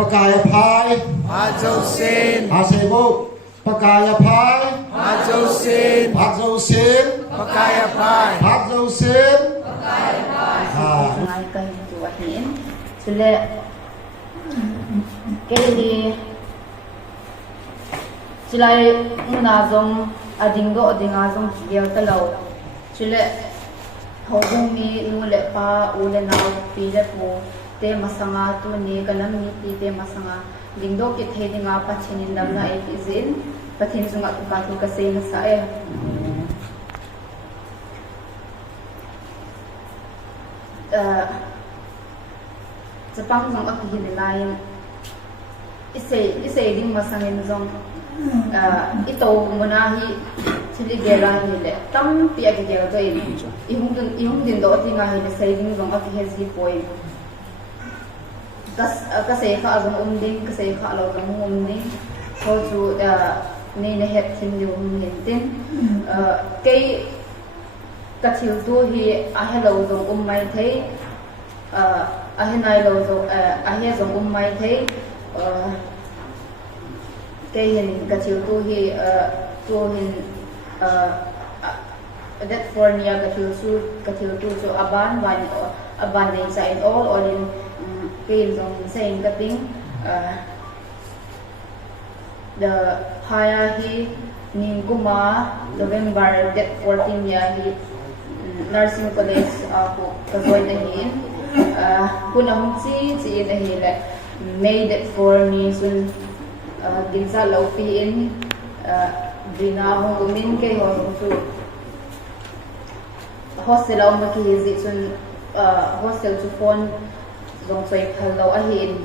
Pakaya Pai, Majosin, Asebo, Pakaya Pai, Majosin, Pakzosin, Pakaya Pai, Pakzosin, Ngai ka hindu ahin sule keli silai munazong adingo adingazong kiel talo sule hobung mi nule pa ule na pile po te masanga tu ni kanam ni ti te masanga dingdo ki the dinga pa chinin dam na e izin pathin sunga tu ka tu ka sei na sa e Jepang zong aku hidup lain, isai ding masangin zong itu menahi cili gelang hidup, tam pihak gelang tu ini, ihung din do tinggal hidup isai ding zong aku hezi poi, kasih kah zong ding, kasih kah lau zong ding, kau tu ni het hindu hintin, kay kacil tu hi ahie lau zong mai thấy ahie nai lau zong ahie zong mai thấy cái hình kacil tu hi that for nia kacil tu so aban nei sa in all in cái zong saying cái tiếng the haya hi ning kuma November that 14 ya hi nursing college ako kagoy na hin kuna hong chi na hi le made it for me sun ginsa law pi in dina hong gumin kay hong su hostel aw ma ki zi sun hostel su phone zong soi khalo a hin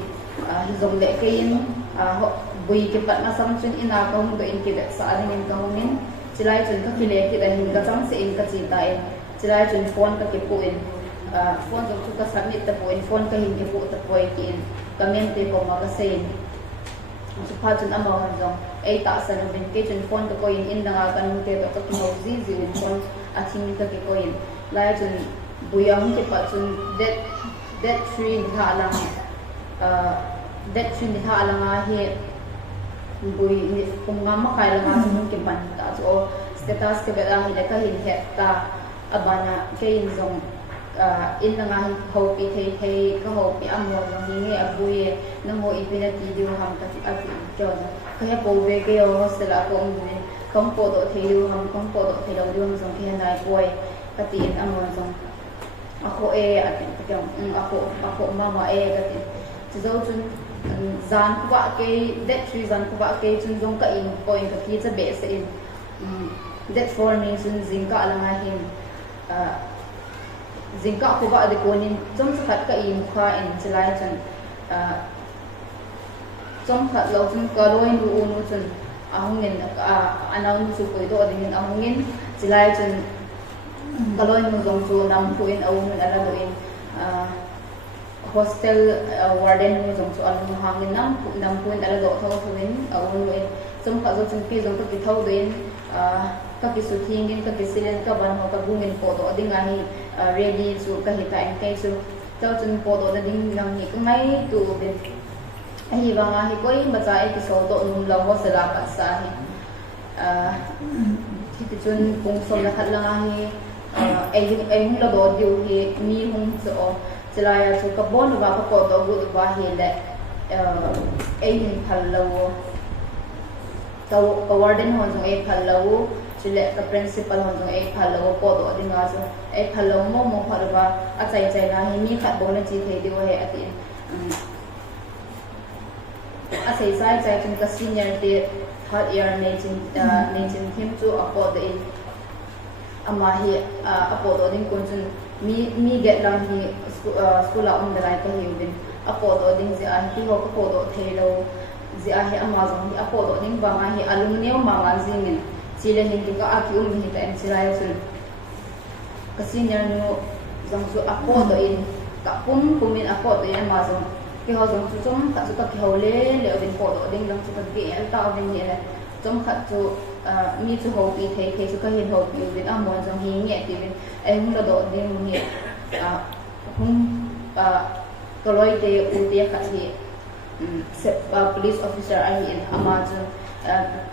hi zong le kayin bui ki pat na sam chun ina ka hong do in ki sa aning ka hongin chilai chun ka khile ki da hin ka chang se in ka chi ta in chilai chun phone ka ki pu in phone jong chu ka submit ta pu in phone ka hin ki pu ta poi ki in comment te ko ma ka se chu pha chun ama hon jong ei ta sa no bin ke chun phone ka ko in na nga kan te to ka ki ho zi in phone a thing ka ki ko in lai chun bui ang ki pa chun that tree ni ha lang that tree ni ha lang a he bui ni kung nga makai lang a chun ki ban ta so status ke bela hi ka hin he ta abana ke in zong in nga ho pi thei ka ho pi amro zong hi nge abuye nang ho infinity dio ham ka ti ati jon ka he po ve ke yo hostel a ko ngi kong po do thei dio ham kong po do thei lo dio zong ke nai poi ka ti in amro zong ako ati kyong ako mama ka ti zo chun zan kwa ke that tree zan kwa ke chun zong ka in point ka ki cha be se in that for me chun zingka langa hin zingka ko ba de konin chom khat ka in kha in chilai chun chom khat lo chun ka loi nu nu chun ahungin anaun su koi do dingin ahungin chilai chun ka loi nu zong chu nam puin awun ala do in hostel warden nu zong chu alu hangin nam puin ala do tho thuin awun in chom kha zo chun pi zong to ki thau do in ka ki su thingin ka ki silen ka ban ho ka bungin po do dinga hi ready su ka hi ta in kai su chau chun po do na ding nang ni ka ngai tu bin hi ba nga hi koi ma cha episode do num law ho sala pa sa hi ti chun pung som na khat la hi ai hung la do diu hi mi hung so chila ya su ka bon ba ko do gu ba hi le ai hin phal lo ka warden hon jong e phalo chile ka principal hon jong e phalo po do dinga so e phalo mo pharba a chai chai na hi mi khat bo na chi thei diwa he ati a sei sai chai chun ka senior te third year ne chin him chu a po de ama hi a po do ding kun chun mi get lang hi school a on the right ka hi din a po do ding ze an hi ho ka po do thei lo zi ahie amazon hi apo do ning banga hi alumnium manga zingin chile hin ka akium hi ta en chilai sun ka senior nu zong su apo do in ka pumin apo do in amazon ki ho zong chu chom ta su ka ki ho le bin po do ding lang chu ka ge al ta bin ni le chom khat chu mi chu ho pi thei chu ka hin ho pi bin amon zong hi nge ti bin ai hung do ding ni hung ka loi te u te khat hi police officer ahie ama chu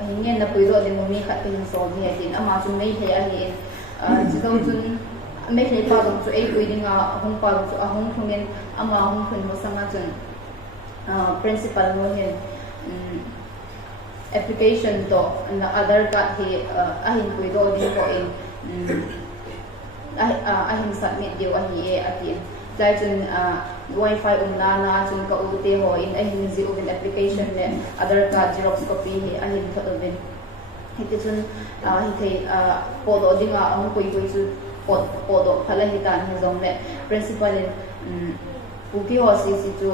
hinge na puido de mo mi khat tin so mi tin ama chu mei he ahie chidau chun mei he pa dong chu ei puidinga hong pa chu ahong thungen ama hong khun mo sanga chun principal mo he application to and other card he ahin puido din ko in ahin submit dio ahie atin dai chun wifi na chun ka ute ho in ahin zi open application le other card xerox copy he ahin thoben hiti chun hi thei podo dinga ang koi chu podo phala hi tan hi zong le principal in puki ho si chu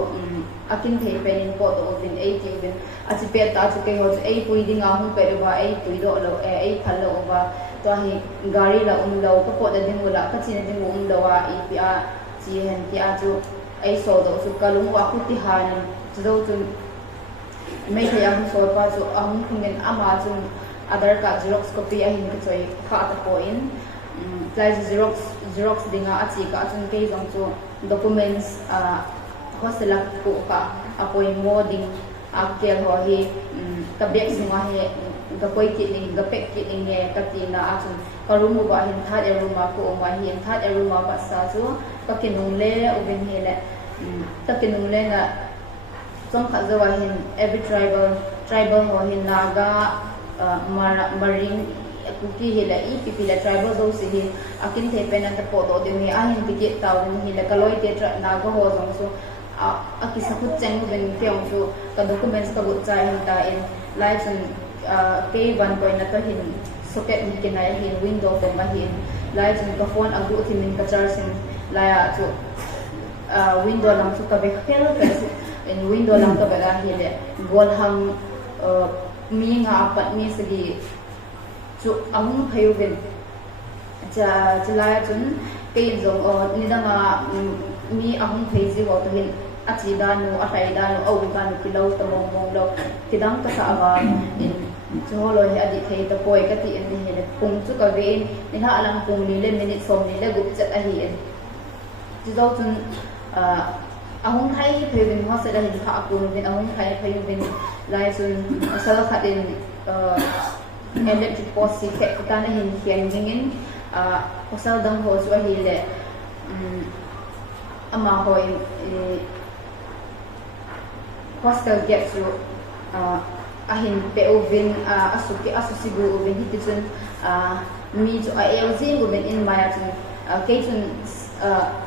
akin thei pen podo open 80 open achi pe ta chu ke ho chu ei pui dinga hu pe ba ei pui do lo ei phalo ba to hi gari la lo ka poda ding wala ka chin ding lo wa ipia chi hen ki a chu ai so do su kalung wa ku ti han chu chu mai thai am so pa chu am khungen ama chu other ka xerox copy a hin ka choi kha ta point lai xerox dinga achi ka chun ke jong chu documents hostel ko ka apoi moding akel ho hi ka bek singa he ga koi ki ning ga pek ki ning he ka ti na achun karumu ba hin tha de ruma ko ma hin tha de ruma ba sa chu ka kinung le oben he le ta kinung le na song kha zawa hin every tribal ho hin naga maring kuki he la ipp la tribal zo si hi akin the pen ta po do de me a hin ticket taw ni la kaloi te tra naga ho jong so aki sakut cheng ben kyong chu ka documents ka gut chai hin ta in live and K1 ko na to hin socket ni kinai hin window ko ma hin live and ka phone agu thimin ka charging laya chu window lang chu ka be khel in window lang ka bala hi le gol hang mi nga apat ni sagi chu ang phayu ben laya chun ke jong ni da ma mi ahung phei ji wo to hin achi danu atai danu au danu kilo to mong lo kidang ka sa ba in cho lo hi adi thei to poi ka ti en ni le pung chu ka ve ni ha alang pung ni le minute som ni le gup chat a hi en ji do chun ahung khai phei bin ho se da hi kha ku bin ahung khai phei bin lai chun sala khat in electric post si khe ta na hin hian jingin hosal dang ho chu hi le ama hoi hostel get to ahin pe ovin asusibu ovin hitun mi to ALZ ovin in maya chun kitchen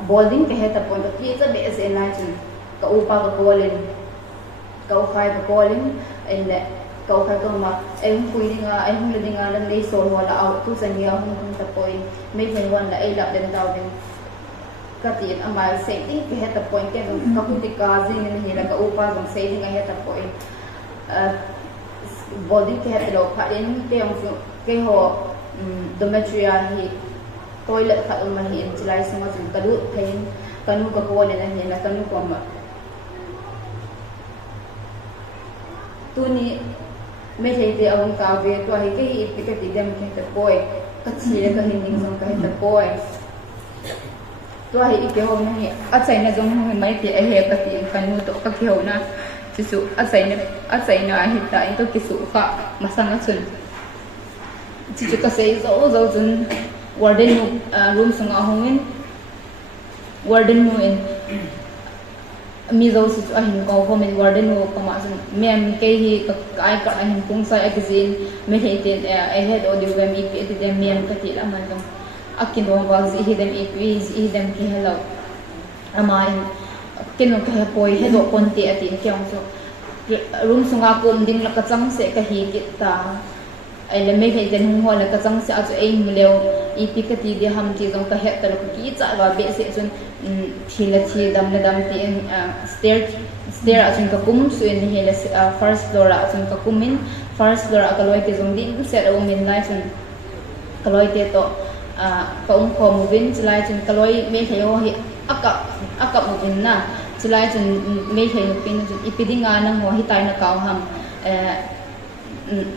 boarding ke heta point of view be as in line ka upa ka kolin ka upai ka kolin in le ka upai ka ma ai huininga ai huladinga lang lay so wala out to san ya hung ta point may wan la ai lap den tawin katin amal safety ke heta point ke ka puti ka zing ni hila ka upa bang safety nga heta point body ke heta lo pha in ke ang ke ho dormitory hi toilet kha ma hi in chilai sima chu kadu thain kanu ka ko le na hi na kanu ko ma tu ni me thei te ang ka ve to hi ke hi pikati dem ke heta point ka chi ka hin ning song ka heta point to hi ke ho na hi a chai na jong ho mai te a he ka ti kan nu to ka ke ho na chi su a chai na hi ta in to ki su ka masang chun chi chu ka sei zo chun warden room sung a hongin warden nu in mi zo si chu a hin ko ho men warden nu ka ma sun mem ke hi ka ai ka hin pung sai agazin me he ten a head audio ga mi pe te mem ka ti la man dong akin do ba zi hidem ipis hidem ki hello amai kinu ka poi he do konti ati kyang so room sunga kum ding la ka chang se ka hi ki ta ai le me he den ho la ka chang se a chu ei muleo ipi ka ti de ham ki jong ka he ta ki cha wa be se chun thila thi dam ti en stair a chun ka kum su en he la first floor a chun ka kumin first floor a ka loi ki jong din se ro min lai chun ka loi te to ka ko mu vin chilai chun kaloi me thei ho hi akap mu in na chilai chun me thei nu pin chun ipidinga nang ho hi tai na kaw ham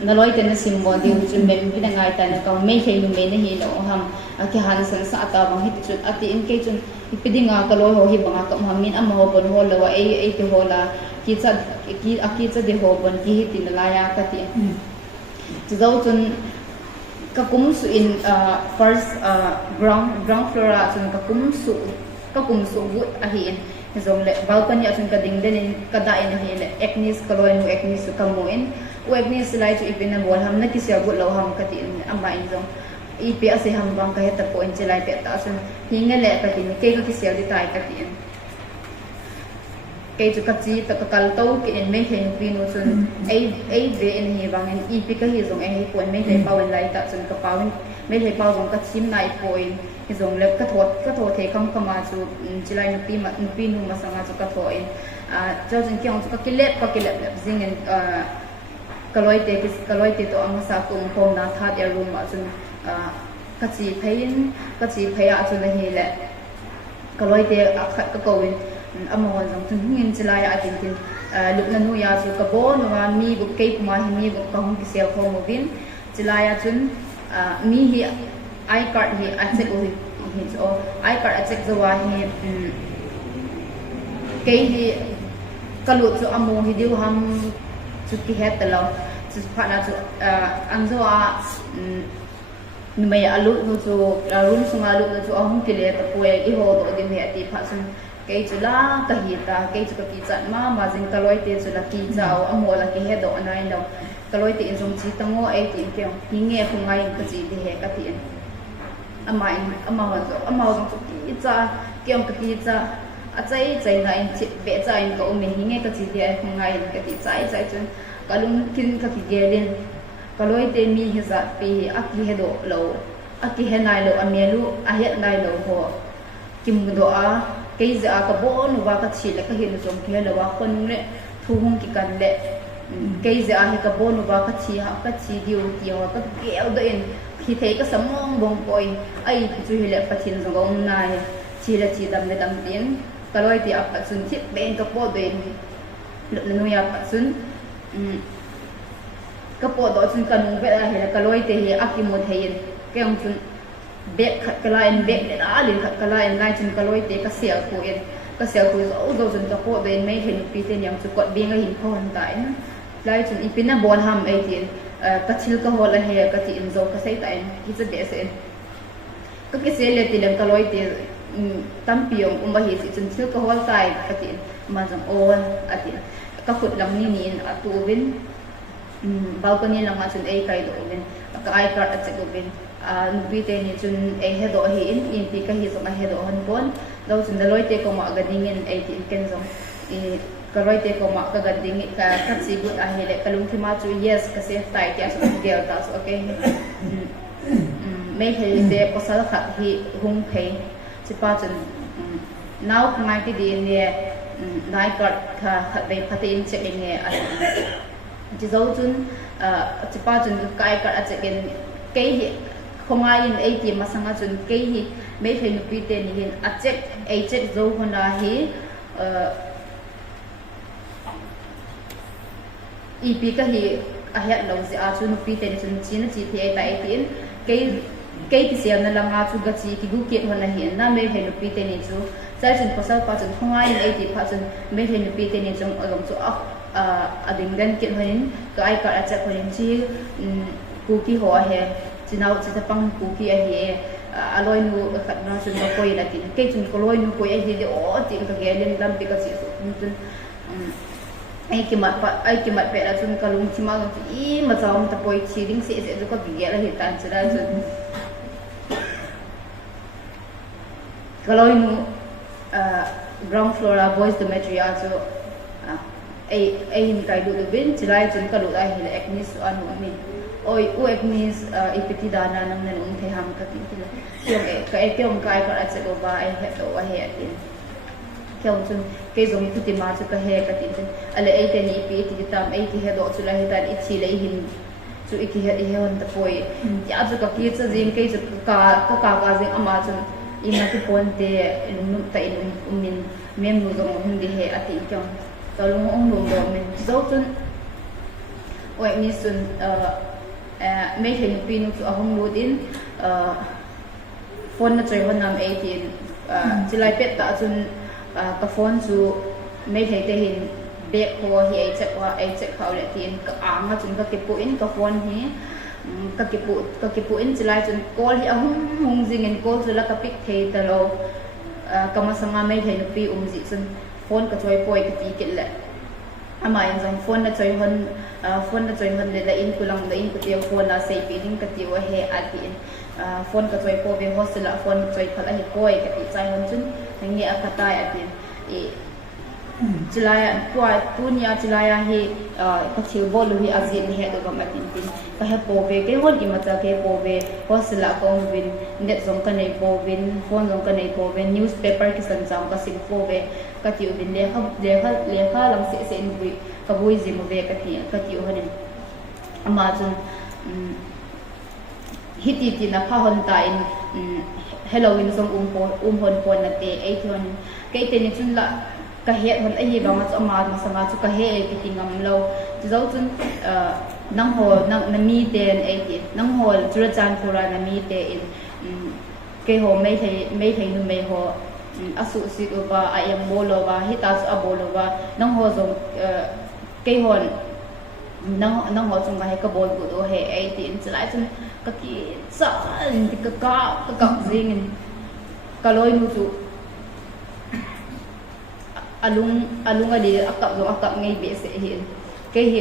na loi ten sim bo di chun mem pin ngai tai na kaw me thei nu me na hi lo ham ki han san sa ta bang hit chun ati in ke chun ipidinga kaloi ho hi banga ka ham min am ho bon ho lo ai te ho la ki cha akiจะได้หอบนกี่ตินลายากติจะเราจนกะกุมสุอินfirst ground floor จนกะกุมสุวุดอาหินจงเลยbalcony จนกระดิ่งเด่นกระดาอินอาหินเลย eknis กลอยนู eknis สุขโมอินeknis ไลจุอีเป็นนับวันทำนักกิจวัตรเราทำกตินอันบ่ายจงอีเปียเสียทำบางกะเหตุผลจะไล่เปียตาจนหิ้งเละกตินเกี่ยวกับกิจวัตรที่ตายกตินkay chu kachi ta kakal to ki en me hen pinu chun ai ve en hi bang en I pi ka hi zong ai ko en me le pawen lai ta chun ka pawen me le paw zong ka chim nai poin hi zong le ka thot the kam kama chu chilai nu pi nu ma sanga chu ka tho en cha jin kyong chu ka kilet zing en kaloi te to ang sa kum khom na that ya room ma chun ka chi phain a chun hi le kaloi te akhat ka ko en amon jong chun ngin chilai a tin lukna nu ya chu ka bo no mi bu ke ma hi mi bu ka hum ki sel khom vin chilai a chun mi hi I card hi a check o hi so I card a check zo wa hi ke hi kalu chu amo hi diu ham chu ki het lo chu pha na chu ang zo a mai alu nu chu room sunga lu chu ahum ki le ta poe I ho do dim he ti pha sun kay chula kahita kay chuka kichat ma jing kaloi te chula ki chao amo la ki he do anai lo kaloi te injong chi tango ai ti kyong hinge khungai ka chi de he ka ti ama zo ki cha kyong ka ki cha a chai na in chi be cha in ko me hinge ka chi de khungai ka ti chai chun kalung kin ka ki gelin kaloi te mi hi za pi aki he do lo aki he nai lo amelu a he nai lo ho kim do a cái giờ các bố nó vào các chị là các hiện trong kia là vào con lệ thu hung cái cần lệ cái giờ thì các bố nó vào các chị điều các kéo đợi khi thấy các sắm mong bông bồi ai chú hi lệ phát hiện trong ông này chỉ là chỉ đầm để đầm tiếng cái loại thì áp phát sinh thiết bên các bố đợi lượng nuôi áp phát sinh các bố đó chúng cần vậy là cái loại thì áp kim một thầy cái ông chúng bek khat kala en bek le da lin khat kala en ngai chun kaloi te ka sel ku zo chun ka po ben mai hin pi ten yang chu kot bing a hin phon ta en lai chun I pin na bol ham ai tin ka chil ka hol a he ka ti in zo ka sai ta en hi cha de se ka ke se le ti lang kaloi te tam piong ba hi si chun chil ka hol tai ka ti ma jang on a ti ka khut lam ni in a tu bin balcony lang ma chun ai kai do bin ka ai card a che do bin nubi te ni chun e he do hi in pi ka hi so ma he do han bon do chun da loi te ko ma ga ding in e tin ken zong ka loi te ko ma ka ga ding ka chi gut a he le kalung thi ma chu yes ka se tai kya so gel ta so okay me he te ko sal khat hi hung phei chi pa chun now ngai ti di ne nai card kha khat be phatin che ing ne a chi zo chun chi pa chun kai card a che ken ke hi không ai in ai tìm mà sang chun cái hi mấy thầy nupi tên hin a check zo hona hi ip ka hi a het lo si a chun nupi tên chun chin chi thi ai tai tin cái ti siam na langa chu ga chi ki gu ke hona hi na mấy thầy nupi tên ni chu sai chun pasal pa chun không ai in ai ti pa chun mấy thầy nupi tên ni chung along chu a ding dan ke honin ka ai ka a check honin chi ku ki ho he sinau sa pang kuki ahie aloi nu khat na sun ko koi la tin ke chun ko loi nu koi ahie de o tin ka gelin dam pi ka si so chun ai ki mat pe la chun ka lung chima I ma chawm ta poi chi ding se se ko bi la hi tan chira chun ka loi nu ground floor boys dormitory a chu ai hin kai du bin chilai chun ka lu ai hi la eknis an mi oi eknis ipiti dana nam nan the ham ka ti kyong ka kyong kai ka a che do ba ai he do a he tin kyong chun ke zong ipiti ma chu ka he ka ti ale ai te ni ipiti tam ai ti he do chu la he tan I chi le hin chu I ki he hon ta poi ya chu ka ki cha jing ke chu ka jing ama chun I na ti pon te nu ta in min mem nu zong hun di he ati kyong to lung ong lu do min zo chun oi ni sun mấy thầy pin chu ahong lu din phone na choi hon nam 18 chilai pet ta chun ka phone chu mấy thầy te hin bag ho hi ai check khau le tin ka anga chun ka kipu in ka phone hi ka kipu in chilai chun call hi hung jing in call chula ka pick thei ta lo kama sanga mai thei nu pi ji chun phone ka choi poi ka ti kil le ama in jong phone na choi hon le la in kulang la in ku ti phone na sei pi ding ka ti wa he a ti in phone ka choi po be hostel a phone choi phala hi koi ka ti chai hon chun ngi a khatai a tin e chilaya punya chilaya hi ka thil bol hi azin he do gam atin tin ka he po ve ke hon imata ke po ve hostel a ko win net zong ka nei po win phone zong ka nei po win newspaper ki san jam ka sing po ve ka ti win le kha lang se in bui ka bui ji mo ve ka ti hanin ama chun hiti na pha hon ta in Halloween song hon pon na te ai thon ke te ni chun la ka he hon ai ba ma ma sanga chu ka he ki tingam lo chu zo chun nang ho na mi ten ai ti nang ho chura chan phura na mi te in ke ho mai thei nu mai ho asu si do ba ayam bolo ba hita su abolo ba nang ho zo ke hon nang ho chung ka he ka bol bu do he ai ti in chlai chun ka ki sa ti ka zing ka loi nu chu alung ali akap ngai be se hi ke hi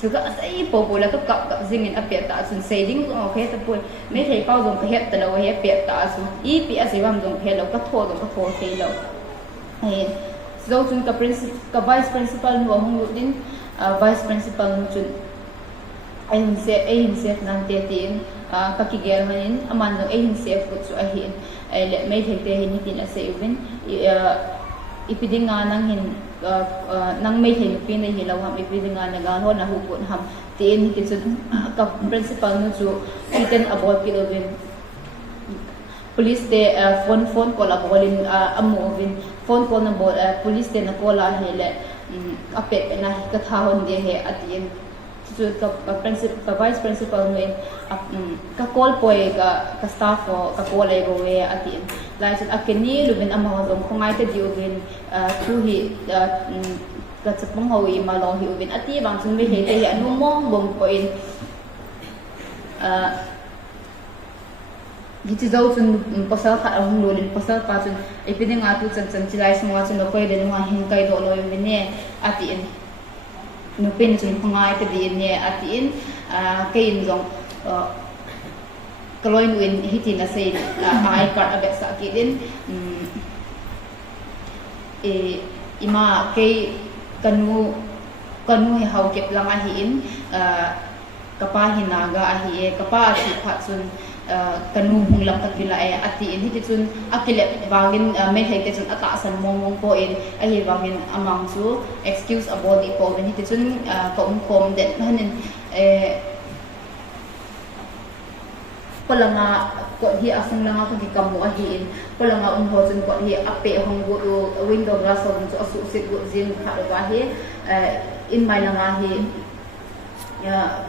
chu ka sai po la ka kap zing in apet ta sun sei ding o ke ta poi me thei pau jong ka het ta lo he pet ta su I pi a se wam jong phe lo ka tho thei lo he zo chun ka vice principal nu hong din vice principal nu chun ai hin se nan te tin ka ki gel hanin aman no ai hin se fu chu a hin ai le me thei te hin tin a se win ipidinga nang hin nang me thei pi nei hi lo ham ipidinga na ga ho na hu pun ham tin ki chu ka principal nu chu iten abol ki lo win police te phone call abolin amu win phone call na bol police te na call a hele apet na ka tha hon de he atin chu ka principal vice principal nu ka call poi ka staff ka call ai go we atin lai chu akeni lubin ama hom khongai te diu win thu hi ka chapong ho I ma lo hi win ati bang chung me he te hi anu mong bom ko in gichi zo chun pasal kha hong lo lin pasal pa chun ipiding atu chan chilai sungwa chun lokoi de ma hin kai do lo win ne ati in nu pin chun khongai te di ne ati in ke in jong kaloi nuin hiti na sei ai card abek sa ki din ima ke kanu he hau kep lang a hi in kapa hinaga a hi kapa si pha chun kanu hung lam tak pila ati in hiti chun akile wangin me thei te chun ata san mong po in a hi wangin amang chu excuse a body po in hiti chun kom den hanin polanga ko hi asang langa ko kamu a hi in polanga ho chun ko hi ape hong go window glass on chu asu se go jin kha wa hi in mai langa hi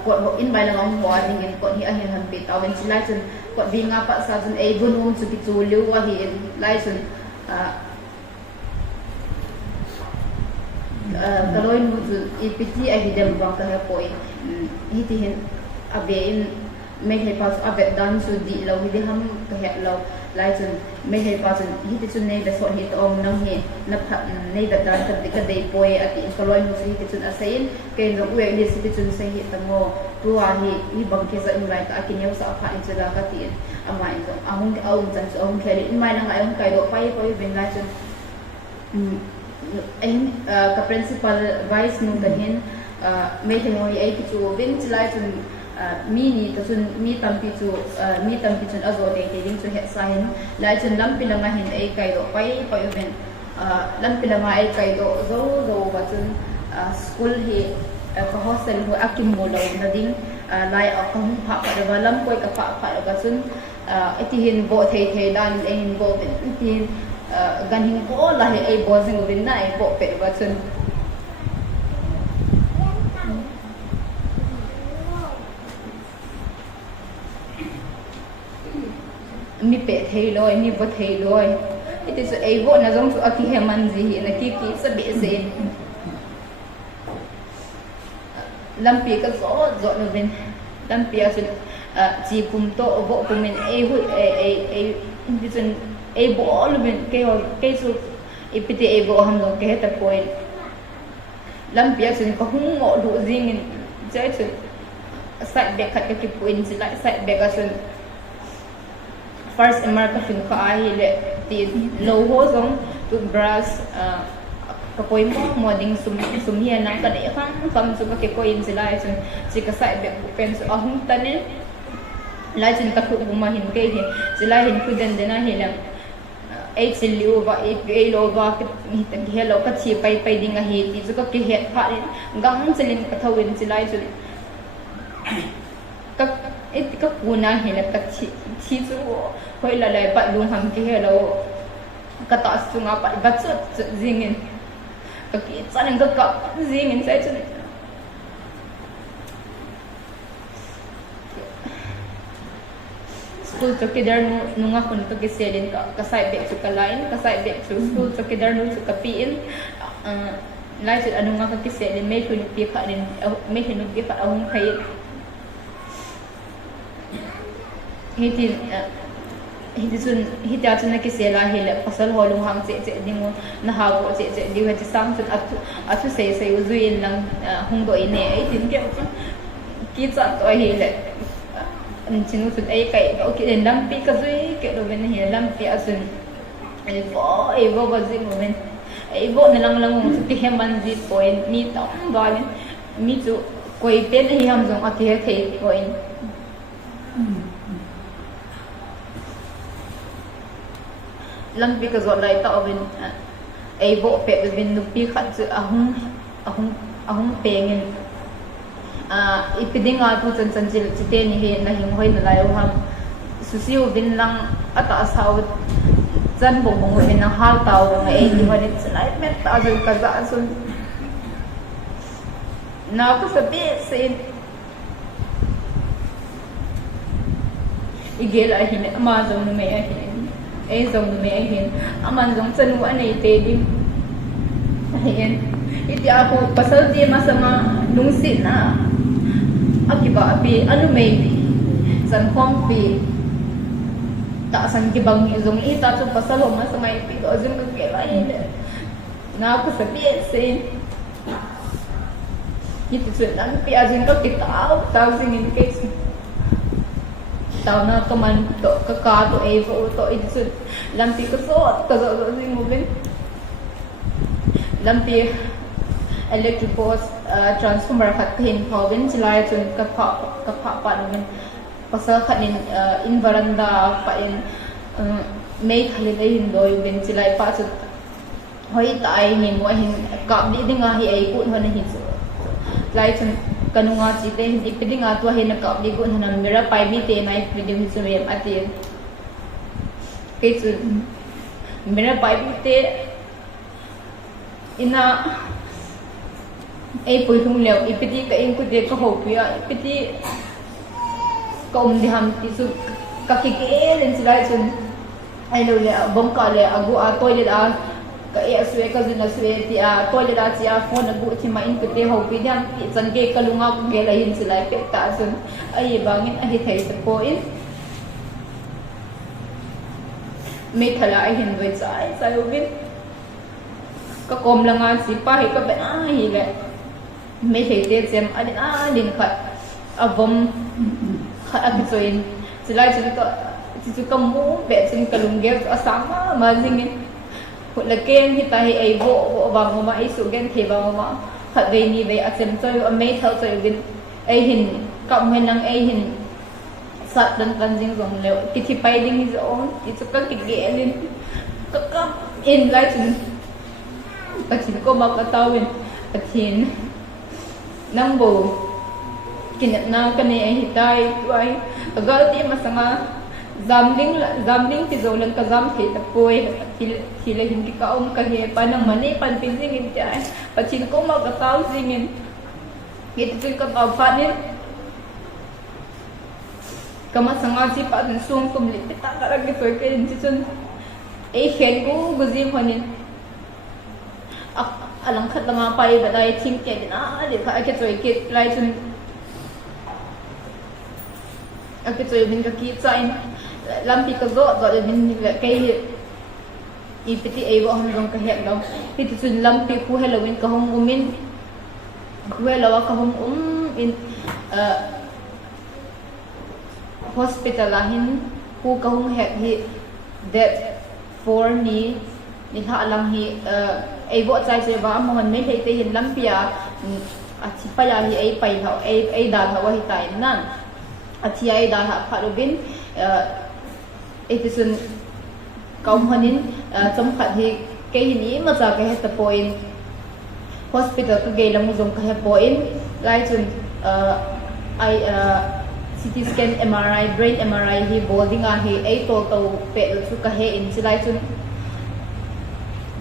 ko in mai langa ho a ding in ko hi a hi han pe ta wen silai chun ko dinga pa sa chun ei bunum chu ki chu liu wa hi in lai chun kaloi nu chu ipiti a hi dem ba ka ha poi hi ti hin abe in me thei pa chu abet dan chu di lo hi de ham ka he lo lai chun me thei pa chun hi ti chun nei da so hi to nang he na phat nei da dan ka dei poi ati kaloi nu hi ti chun asain ke no we li si ti chun sei hi tango ruwa hi bang ke sa in lai ka akin yau sa pha in chula ka ti ama in so ahung ka aung chan so ahung kheli in mai na ngai ahung kai do pai ben lai chun ka principal vice nu ka hin me thei mo ai ki chu vin chulai chun mi ni ta chun mi tampi chun azo de ding chu he sa hin lai chun lam pilanga hin ai kai do pai ben lam pilanga ai kai do zo ba chun school hi ka hostel hu akim mo lo na ding lai a ka hum pha pa da lam koi ka pha ga chun ati hin bo thei dan hin bo ben tin gan hin ko la he ai bo jing win na ai bo pe ba chun mi pe thei loi mi bo thei loi it is ai bo na jong chu aki he man ji hi na ki sa be se lampi ka zo no ben lampi asun chi pum to bo pumin e indicen e bo lo ben ke su ipiti e bo ham lo ke ta point lampi asun ka hung mo du zing jai chu side back khat ka ki point si lại side back asun first emer ka fin ka ai le ti low ho zong tu brush kapoi mo ding sum hian nang ka de kham su ka ke ko in silai chun chi ka sai bek pen su ahung tanin lai chin ka khu ma hin ke hi silai hin khu den dena hi lang ai chil liu wa ai lo wa ki ta hi lo ka chi pai ding a hi ti chu ka ki het pha gang chelin ka thawin silai chun ka it ka puna hi la ka chi chu hoi la lai pa lung ham ki he lo ka ta su nga pa ba chu zingin cái chân cái cặp gì mình sẽ chứ school cho cái đợt nungah pun cho cái xe đến cái side back cho cái line cái side back cho school cho cái đợt cho cái pin lại cho nungah cái xe đến mấy phần kia phải đến mấy phần kia phải ông thấy hiti chun ki sela hele pasal holung hang che dingu na ha go che diu ha chi sam chun atu sei uzuin lang hung do ine ai tin ke ki cha to hele chinu chun ai kai o ki den lam pi ka zui ke do ben he lam pi asun ai vo ba zin moment ai vo na lang chu ti heman zi point ni tom ba mi chu koi pen hi ham jong ati he thei point lampi ka zot lai ta ben ai bo pe ben nu pi khat chu ahung pengin ipidinga tu chan jil chite ni he na hing hoi na lai ham susiu bin lang ata sau chan bong bong ben na hal taw ai ni hoi ni chlai met ta ju ka za sun na ko sa be sin igel a hin ma jong nu me a hin ai dòng mẹ hiền aman dòng chân của này tê đi hiền ít aku pasal dia masa ma nungsit na akiba api anu mai san khom pi ta san ki bang dòng ita tu pasal masa mai pi do jum ka ke lai na aku sabi sen itu chuyện dan pi ajin ka kita tao singin ke tao na kaman to ka to e vo to itu lampi ka so zing mo ben lampi electric post transformer khat hin phaw ben chilai chun ka pha pa no ben pasal khat in veranda pa in mei khali dei hin doi ben chilai pa chu hoi tai ni mo hin ka di dinga hi ai ku hon hi chu lai chun kanunga chi te hi pidinga tu hin ka di ku hanam mera pai bi te nai piding chu me ati ke chu mera pai bi te ina ai pui thung leo ipiti ka in ku te ka ho pia ipiti kom di ham ti su ka ki ke len silai chun ai lo le bom ka le agu a toilet a ka e suwe ka zina suwe ti a toilet a chi a phone agu chi ma in ku te ho pi diam ti chan ke ka lunga ku ge la hin silai pe ta chun ai bangin a hi thei ta ko in me thala ai hin voi chai ubin ka kom langa si pa hi ka be a hi le me thei te chem adin a din khat avom khat a choin silai chun ka chi chu kam mu be chin ka lungge asama ma jingin hụt là kem thì ta hay ai vỗ vào mà ai số gen thì vào mà thật về ni về ăn chơi ở mấy thợ chơi bên ai hình cộng hay năng ai hình sạt đần đần riêng rồi liệu cái thì bay đi rồi thì cho các cái ghẻ lên các in lại chừng và chỉ có bao cái tàu bên cái tiền năng bù cái nhận nào cái này thì tay vậy và gỡ tiền mà sang zamling ti zo lang ka zam thi ta poi thi le hin ki ka ka he pa nang mani pan pin jing in ta pa chin ko ma ka tau jing in it pin ka pa pa ni kama sanga si pa den sum kum li ta ka rag toi ke in chi chun e khen ko guzim honin alang khat lama pai ba dai thing ke na de kha ke choi ke lai chun ke choi min ka ki chain lampi ka zo zo min ke ipiti ai bo hong ka het lo piti chun lampi ku halloween ka hong umin ku hello ka hong in hospital ahin ku ka hong het hi that for ni ni tha lang hi ai bo chai chai ba mon nei thei te hin lampia a chi pa ya hi ai pai ha ai da ha wa hi tai nan a chi ai da ha pha robin it is an kaum hanin chom khat hi ke hi ni ma cha ke het point hospital ka ge lam jong ka he point lai chun ai CT scan MRI brain MRI hi boarding a hi ai to pe chu ka he in chi lai chun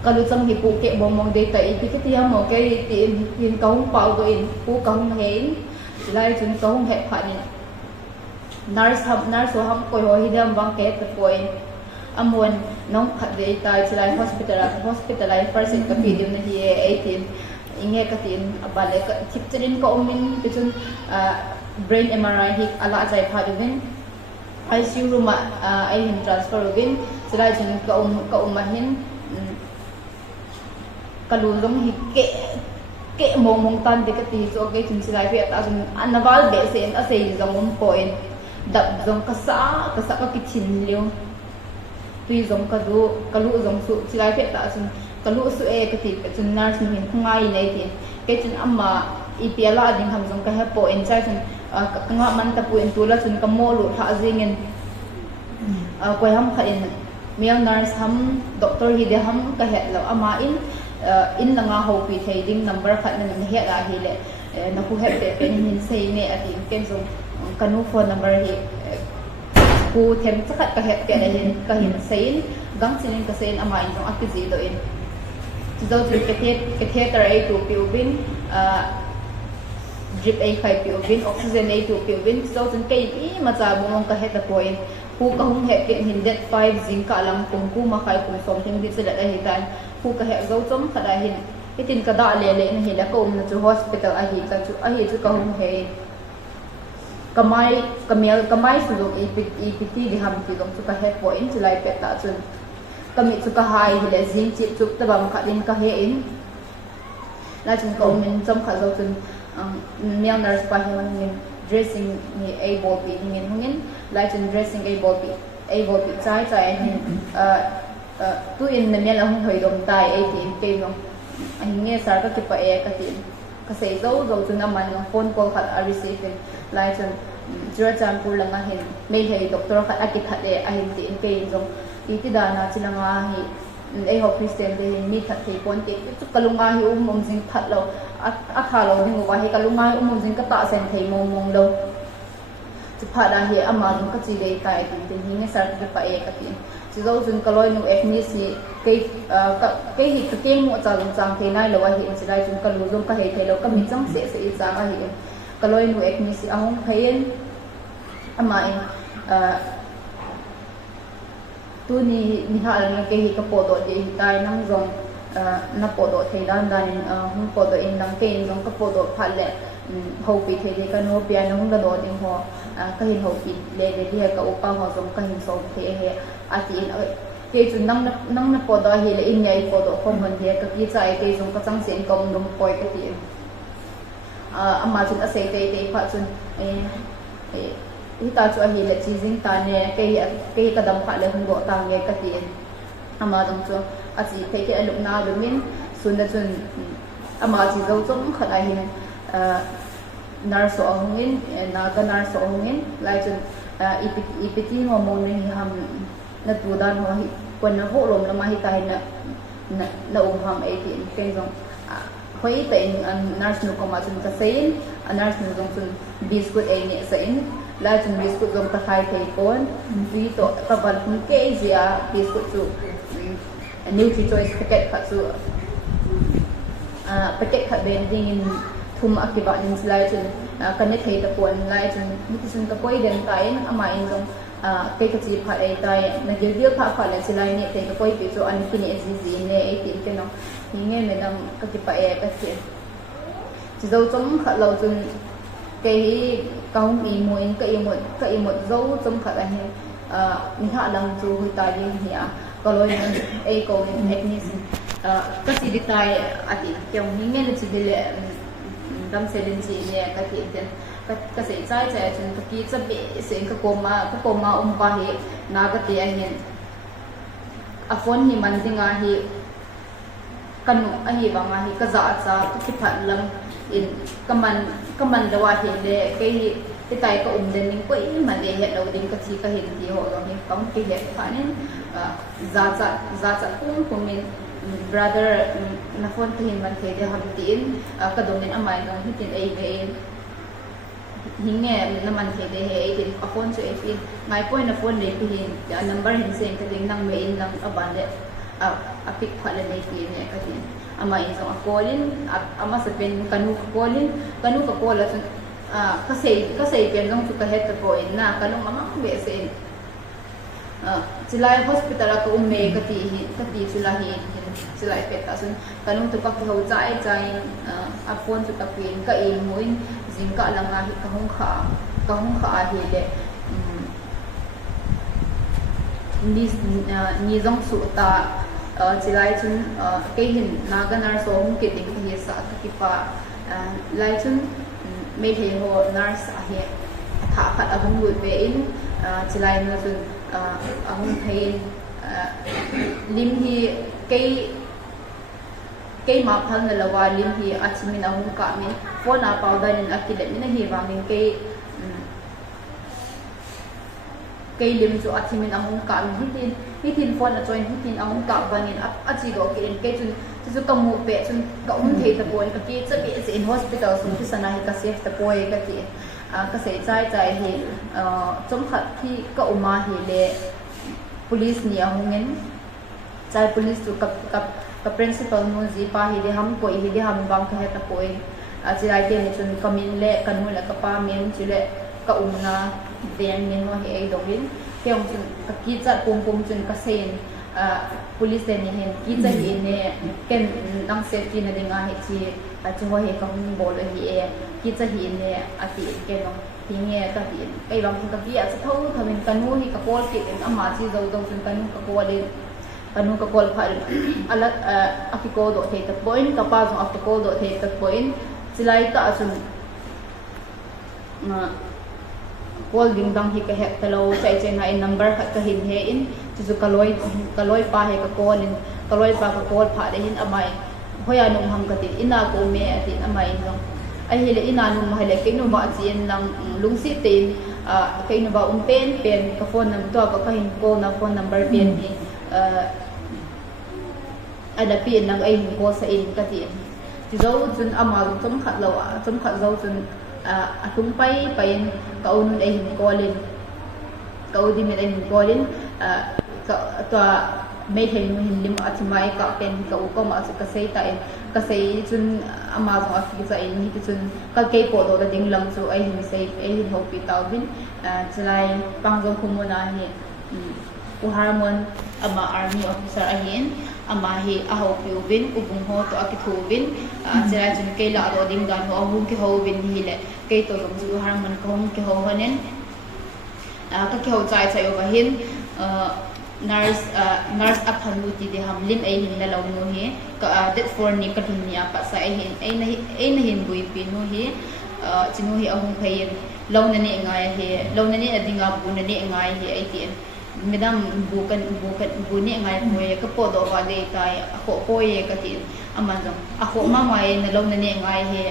kalu cham hi pu ke bom mong de tai ti ke ti mo ke ti in kaung pau do in pu kaung hein chi lai chun kaung he pha ni nurse so ham koi ho hi dam bang ke te point amon nong khat de tai chi lai hospital ai person ka pi dim na hi 18 inge ka tin abale ka chip cherin ko min ti chun brain MRI hi ala jai pha dubin ICU room ai hin transfer dubin chi lai chun ka ma hin kalu dong hi ke mong tan de ka ti so ke chun chi lai pe ta chun anaval be sen a sei zong point dap zong ka sa ka ki chin liu tui zong ka du kalu zong su chi lai pe ta chun kalu su e ka ti chun nurse ni ngai nei ti ke chun amma ipla ding ham zong ka ha po en chai chun ka nga man ta pu en tu la chun ka mo lu tha jing en koi ham kha in miang nurse ham doctor hi de ham ka he lo ama in langa ho pi thei ding number khat na ni he la hi le na ku he pe hin sei ne ati ken zong kanu phone number hi ku them chakat ka he pe na hin ka hin sein gang chinin ka sein ama in jong akiji do in zo jin ke theater ai tu pi ubin drip ai khai pi ubin oxygen ai tu pi ubin zo jin ke i ma cha bong ka he ta point pu ka hung he ke hin det 5 jing ka lang kum ku ma khai kum som thing di sela hi tan pu ka he zo chom khada hin itin ka da le le na hi la ko na chu hospital a hi chu ka hung he kamai su lo EPT di ham ti dong chu ka he point chu lai pe ta chun kami chu ka hai hi le jing chi chu ta bam kha din ka he in la chun ko min chom kha zo chun male nurse pa hi min dressing ni able pi ngin hungin la chun dressing able pi chai hin tu in na mel hung hoi dom tai ai ti in pe no ai nge sar ka ki pa e ka ti ka sei zo chun na man phone call khat a receive la chun jura chan pur langa hin nei hei doctor khat a ki khat e a hin ti in pe zong ti da na chilanga hi ai ho christian de ni khat thei pon te chu kalunga hi mom jing khat lo a kha lo ding wa hi kalunga hi mom jing ka ta sen thei mong lo chu pha da hi ama ka chi dei tai ti hi nge sar ki pa e ka ti chu zo jun kaloi nu ethnic si ke hi ka ke mo cha long chang the nai lo wa hi in silai jun kalu jong ka hei thei lo ka mi chang se i cha a hi kaloi nu ethnic si ahong phain ama in tu ni hal na ke hi ka po do de hi tai nang zong na po do thei dan hung po do in nang pen jong ka po do phal le ho pi thei de ka no piano hung da do ding ho ka hin ho pi le de hi ka upa ho jong ka hin so the he ati in ke chu nang na po do hi le in nhai po do khom hon de ka ki chai ke jong ka chang sen kom dong poi ka ti amma chun a sei te pha chun hi ta chu hi le chi jing ta ne ke ka dam kha le hung go ta nge ka ti ama dong chu a chi te ke aluk na lu min sun da chun ama chi zo chong kha dai hin nar so hungin na ka nar so hungin lai chun ipiti ho mo ne ham na tu dan ho hi kon na ho lom la ma hi ta na ham ai ti ken jong hoi te nurse nu ko ma chun ka sein nurse nu jong chun biscuit ai ne sein la chun biscuit jong ta khai thei kon vi to ka bal kun ke zia biscuit chu nutri choice packet kha chu packet kha ben ding in thum akiba nin slai chun kan ne thei ta pon lai chun ni chun ka koi den ta in ama in jong ke ka chi pha ai tai na gil pha pha la silai ne te ka koi pi chu an ki ne ji ne ai tin ke no nghe mình làm cái gì phải cái chuyện chỉ dấu chống khát lâu chun cái công ý muốn cái một dấu chống khát anh mình hạ làm chú người ta đi nhỉ kalau yangeko teknis kasi di tay ati yung hingin na chidile dam selin si niya kasi sai chun taki sabi sen ka koma umpahi nagati ahin afon hi mandinga hi kanu ahi banga hi kaza sa tukiphan lang in kaman dawa hi le kay tay ka den ning ko in man de het lo ding ka chi ka hin ti ho lo ni pang ki het phanin za kung min brother na phone to him man the de ham tin ka domin amai no hitin ai ve hinge naman the de he tin a phone so if ngai point na phone le pi hin ya number hin sen ka ding nang me in lang abande a pick phala le pi ne ka tin amai so a callin ama sa pen kanu ka call kasi pen long su ka het ka ko in na kanong amang be sen silai hospital ka umme kati sulahi silai peta sun kanung tu ka ho chai a phone tu ka pin ka in muin jing ka langa hi ka hong kha hi le ni jong su ta silai chun ke hin naganar so hung ke ding hi sa ki pa lai chun me the ho nurse ahie tha khat abung lui pe in silai no chun ahun thein lim hi cây mà phăng là wa lim hi achimin ahun ka min phone a powder in akile min hi wa min cây lim chu achimin ahun ka min hitin phone a join hitin ahun ka banin achi do ke in ke chun chu ka mu pe chun ka thei ta poi ka ki chabi in hospital sun ki sana hi ka safe ta poi ka ti ka sei chai hi chom khat thi ka uma hi le police ni ahungen chai police tu ka principal no ji pa hi de ham koi hi de ham bang ka heta koi chilai te ni chun kamin le kanu le ka pa men chile ka umna den ni no hi ai dongin keong chun ka ki cha pum chun ka sen police ni hen ki cha hi ne ken nang safety na dinga hi chi chu ho he ka hum bol hi e ki cha hi ne ati ke no hinge ka ti ai bang ka ki a thau thamin kanu hi ka pol ki en ama chi zo chun kanu ka ko le kanu ka kol pha alat akiko do the ta point ka pa jong akiko do the ta point silai ta chun kol ding dang hi ka het talo chai hai number khat ka hin he in chu kaloi pa he ka kolin kaloi pa ka kol pha de hin amai hoya nung ham ka ti ina ko me ati amai no ai hele ina nung ma hele ke no ba chien lang lungsi tin ke no ba pen ka phone number to ka hin ko na phone number pen ni ada pin nang ai ko sa in ka ti ti zo chun ama chom khat zo chun atum pai pain ka unun ai hin kolin ka udi me ai hin kolin ka to me thei mu hin lim atimai ka pen ka u ko ma su ka sei ta in ka sei chun ama zo a fi sa in ni chun ka ke po do da ding lang chu ai hin sei ai hin hopi taw bin chlai pang zo khumuna hi uharmon ama army officer ahin ama hi aho piubin ubung ho to akithubin chira chun ke la do ding dan ho ahum ke ho bin hi le ke to jong chu harmon khom ke ho hanen ka ke ho chai chai over hin nurse aphalu ti de ham lim ai hin la lo no hi ka that for ni ka thun ni apa sa ai na hin bui pi no hi chinu hi ahum phain lo na ni ngai hi lo na ni adinga bu na ni ngai hi ai ti medam bukan bunyi ngai moye ka podo wa de tai ako poye ka tin amanjong ako mamai na lo na ne ngai he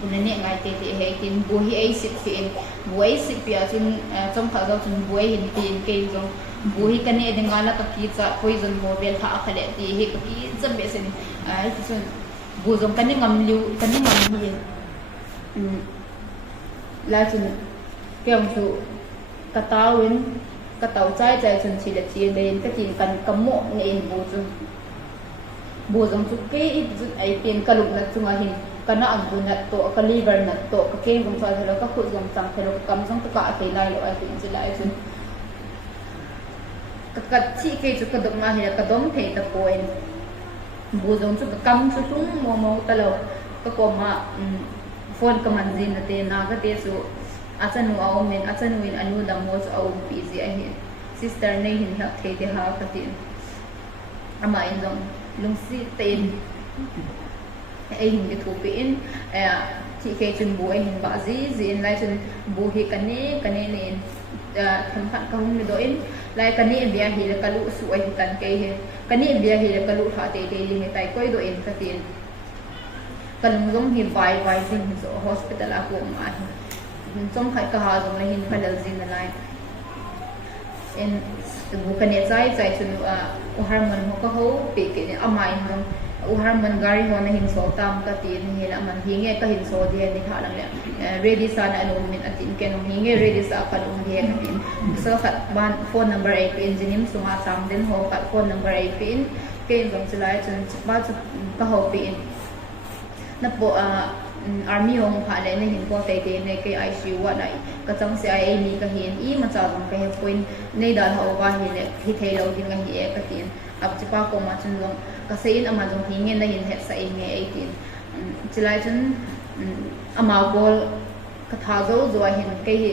bunani ngai te he tin bu hi ai sit fin bu ai sit pia chun chom kha do chun bu ai hin tin ke jong bu hi ka ne dinga la ka ki cha poison mo bel tha khale ti hi ka ki cham be sen ai chun bu jong ka ne ngam liu ka ne ngam hi la chun keong chu katawin kataw chai chun chile chi den ka tin kan kamo ne in bu jong chu ke ai pen kaluk na chunga hin kana ang bunat to ka liver na to ka ke gum sa thelo ka khu jong chang thelo ka kam jong ka te lai lo ai tin chila ai chun ka chi ke chu ka dom ma hi ka dom thei ta poin bu jong chu ka kam chu tung mo ta lo ka ko ma phone ka man zin na te na ka te chu achanu au men achanu in anu dam mo chu au pi ji a hi sister nei hin hak thei te ha ka tin ama in jong lungsi ten ai hin ke thu pe in chi ke chun bu ai hin ba ji in lai chun bu hi kane ne in tham khat ka hum do in lai kane bia hi la kalu su ai kan ke he kane bia hi la kalu tha te li he tai koi do in ka tin kan lung hi vai jin so hospital a ko ma trong khai ka ha jong la hin phadal jin lai in bu kane chai chun harmon ho ka ho pe ke ama in jong harmon gari ho na hin so tam ka tin he la man hi nge ka hin so de ni tha lang le ready sa na no min atin ke no hi nge ready sa ka um de ka tin so khat ban phone number 8 pin jinim sunga sam den ho ka phone number 8 pin ke jong chlai chun ba chu ka ho pin na po army hong pha le na hin ko te ne ke ICU wa nai ka chang se ai ni ka hin I ma cha jong ka he point nei da ho wa hi le hi thei lo din nga hi e ka tin ab chipa ko ma chun jong ka sein ama jong hi nge na hin het sa ai nge 18 chilai chun ama bol ka tha zo zo hin ke hi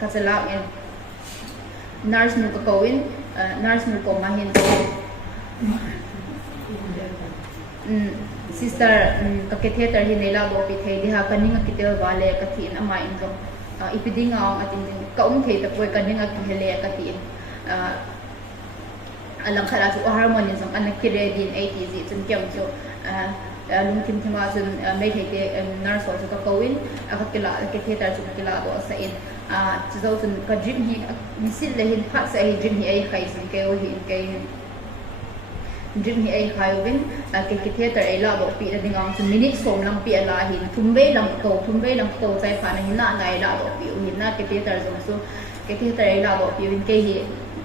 ka chala en nurse nu ka ko in nurse nu ko ma hin sister ka ke theater hi nei la bo pi thei di ha kaning a kitel wale ka thin ama in jong ipiding aw atin ka thei ta poi kaning a ki hele ka tin alang khala chu harmony jong an ki ready in 80 ji chun kyam chu lung kim thima chun mai thei te nurse so ka ko in a ka kila ke theater chu kila do sa in chu zo chun ka dream hi misil le hin pha sa hi dream hi ai khai sin ke o hi ke dream hi ai khai win ke theater ai la bo pi la dingang chu minute som lam pi ala hin thumbe lam ko chai pha na hin na ngai la bo pi hin na ke theater jong su ke theater ai la bo pi win ke hi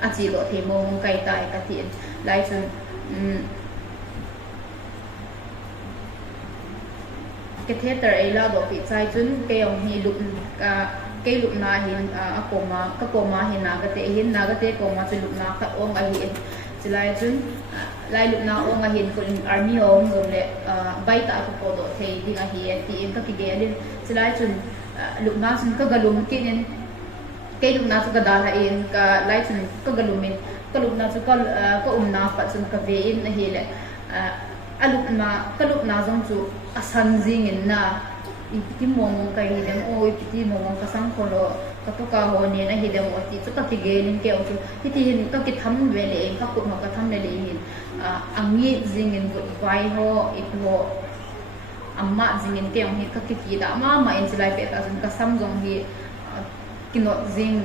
a chi lo the mo kai tai ka tin lai chun ke theater ai la bo pi chai chun ke ong hi lup ka ke lup na hin ka ko ma hin na ga te ko ma chu lup na ka ong a hi chilai chun lai lup na ong a hin ko army ong zo le bai ta ko do thei ding a hi ti in ka ki ge din chilai chun lup na chun ka galum kin in ke lup na chu ka da la in ka lai chun ka galumin ka lup na chu ka na pa chun ka ve in a hi le ka lup na jong chu asan jing in na ipiti mong kai dem o ipiti mong ka sang ko lo ka to ka ho ni na hi dem o ti chu ka ki ge nin ke o chu ti hin ka ki tham ve le ka ku ma ka tham le hin angi jing in vai ho ip ho amma jing in ke ong hi ka ki da ma in chilai pe ta jun ka sam jong hi kinot jing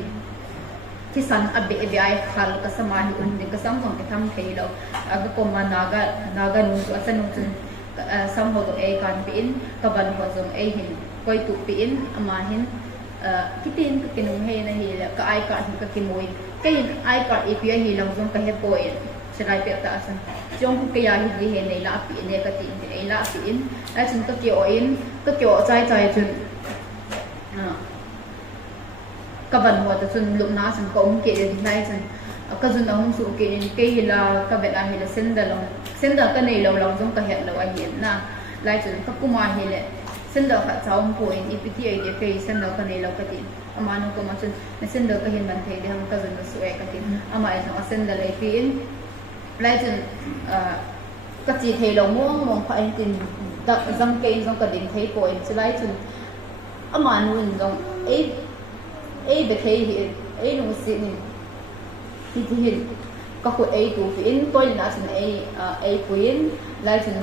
ki san abe ai khal ka sama hi din ka sam jong ke tham thei lo aga ko ma naga nu chu asan nu chun sam ho to e kan pin ka ban ho jong e hin koi tu pin ama hin kitin ka kinung he na hi ka ai ka ka kimoi kai ai ka e pi hi long jong ka he poin chrai pe ta asan jong ka ya hi he nei la pi ne ka tin ei la pin a chun ka ki o in ka ki o chai chun ka ban ho ta chun lum na chun ko um ke de nai chun ka chun na hung su ke ni ke hi la ka be la hi la senda ka nei lo long jong ka het lo a hin na lai chun ka kuma hi le senda ka chaum po in ipti ai de ke senda ka nei lo ka tin ama no ko ma chun na senda ka hin man thei de ham ka chun na su e ka tin ama ai no senda le pi in lai chun ka chi thei lo mong pha in tin da jang ke jong ka din thei po in chulai chun ama nu jong ei be thei hi ei nu si ni ti hin ka ko ei tu in toy na chun ei puin lai chun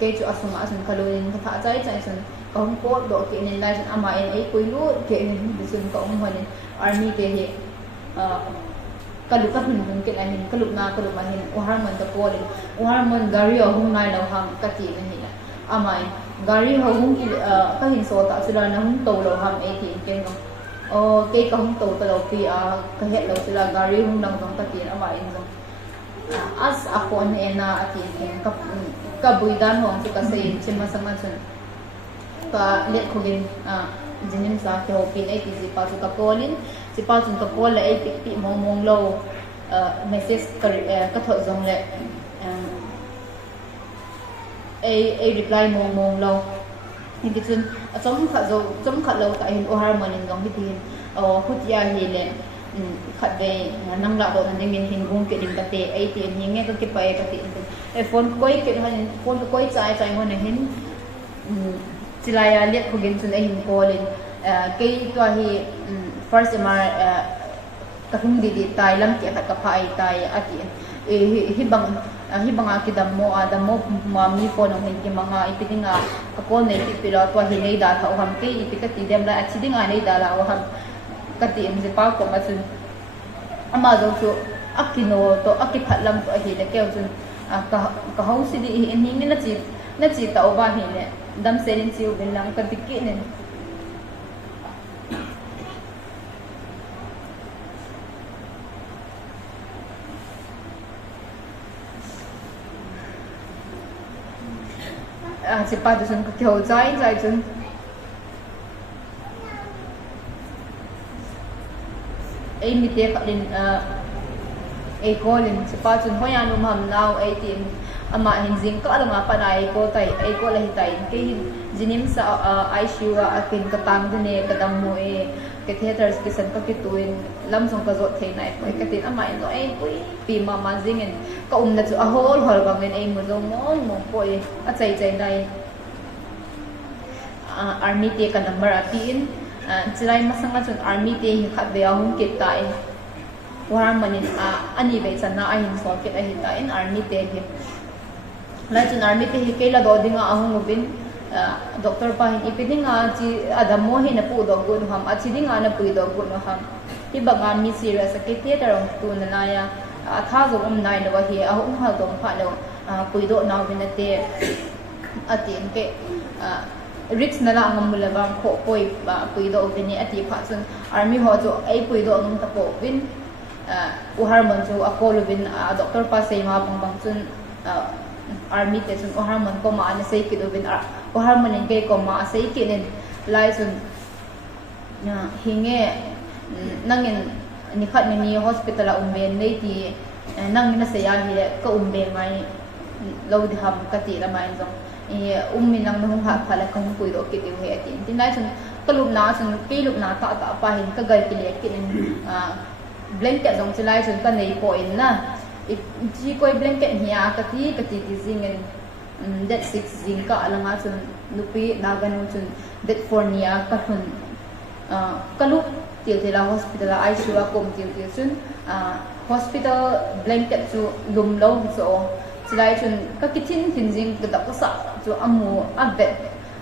ke chu asuma asun kalun ka tha chai chun ka hom po do ke nin lai chun ama in ei pui lu ke nin chun ka hom hon army ke hi kalu ka hun ke na hin kalu ma hin ohar man da po rin ohar man gari o hum nai lo ham ka ti na hin ama gari ho hum ki ka hin so ta sila na hum to lo ham ei ti ken no o ke ka hum to ta lo pi ka het lo sila gari hum lang dong ka ti ama in dong as akon ena atin ka buidan hong chu ka sei chima sama chun ka let khogin jinim sa ke ho pin ai ti si pa chu ka polin si pa chun ka pol ai ti mong lo message ka thot zong le a reply mong lo hindi chun chom khat lo ka hin o harmony dong hi tin o hutia hi le khat ve nang la do nan ding hin gung ke dim kate ai ti ni nge ka ki pa ka ti e phone koi ke han phone koi chai ho na hin chilaya let ko gen chun ai hin kolin ke to hi first mar ka hum di tai lam ke ka phai tai ati hi bang ki dammo mami phone ng hin mga ipitinga ka ko nei ti pila to hi nei da tha ham ke ipikati dem la achidinga nei da la ham kati em pa ko ma chun ama do chu akino to akiphatlam to hi le keu chun ka hau si di in ni na chi ta ba hi le dam selin chi u bin lang ka tikki ne si pa do chun ka keu chai chun ai mi te khalin ai kolin sipa chun hoyan um ham naw ai tin ama hin jing ka alanga panai ko tai ai ko lahi tai ke jinim sa ICU akin ka tang dine ka dam mo e ke theaters ki san ka ki tuin lam song ka zot the nai ai ka tin ama no ai pui pi ma jing en ka na chu a hol bang nen ai mo zo mo poi a chai nai army te ka number atin chilai masanga chun army te hi khat be ahum ke tai war manin ani be chana a hin so ke a hi ta in army te hi la chun army te hi ke la do dinga ahum bin doctor pa hin ipidinga chi adamo hi na pu do gun ham a chidinga na pu do gun ham hi banga mi serious ke te tarong tu na na ya tha zo nai lo hi ahum ha dong pha lo pu do naw bin te atin ke risk na la ngam mula bang kho poi ba pui do bini ati pha chun army ho jo ai pui do ngam ta po bin u harmon jo akol bin doctor pa sei ma bang chun army te chun u harmon ko ma na sei ki do bin u harmon in ke ko ma sei ki nen lai chun hinge nangin ni khat ni hospital a umben nei ti nang na se ya hi ka umbe mai lo di ham ka ti la mai jong min lang nung ha phala kong pui do ki tiu he atin tin lai chun kalup na chun pi lup na ta pa hin ka gai ki le ki blanket jong chilai chun ka nei po in na ji koi blanket hiya ka ti jing en that 6 jing ka alanga chun nupi na ganu chun that 4 nia ka hun kalup tiu tela hospital ICU a kom tiu chun hospital blanket chu lum lo so chilai chun ka kithin thinjing ka da ka sa chu amu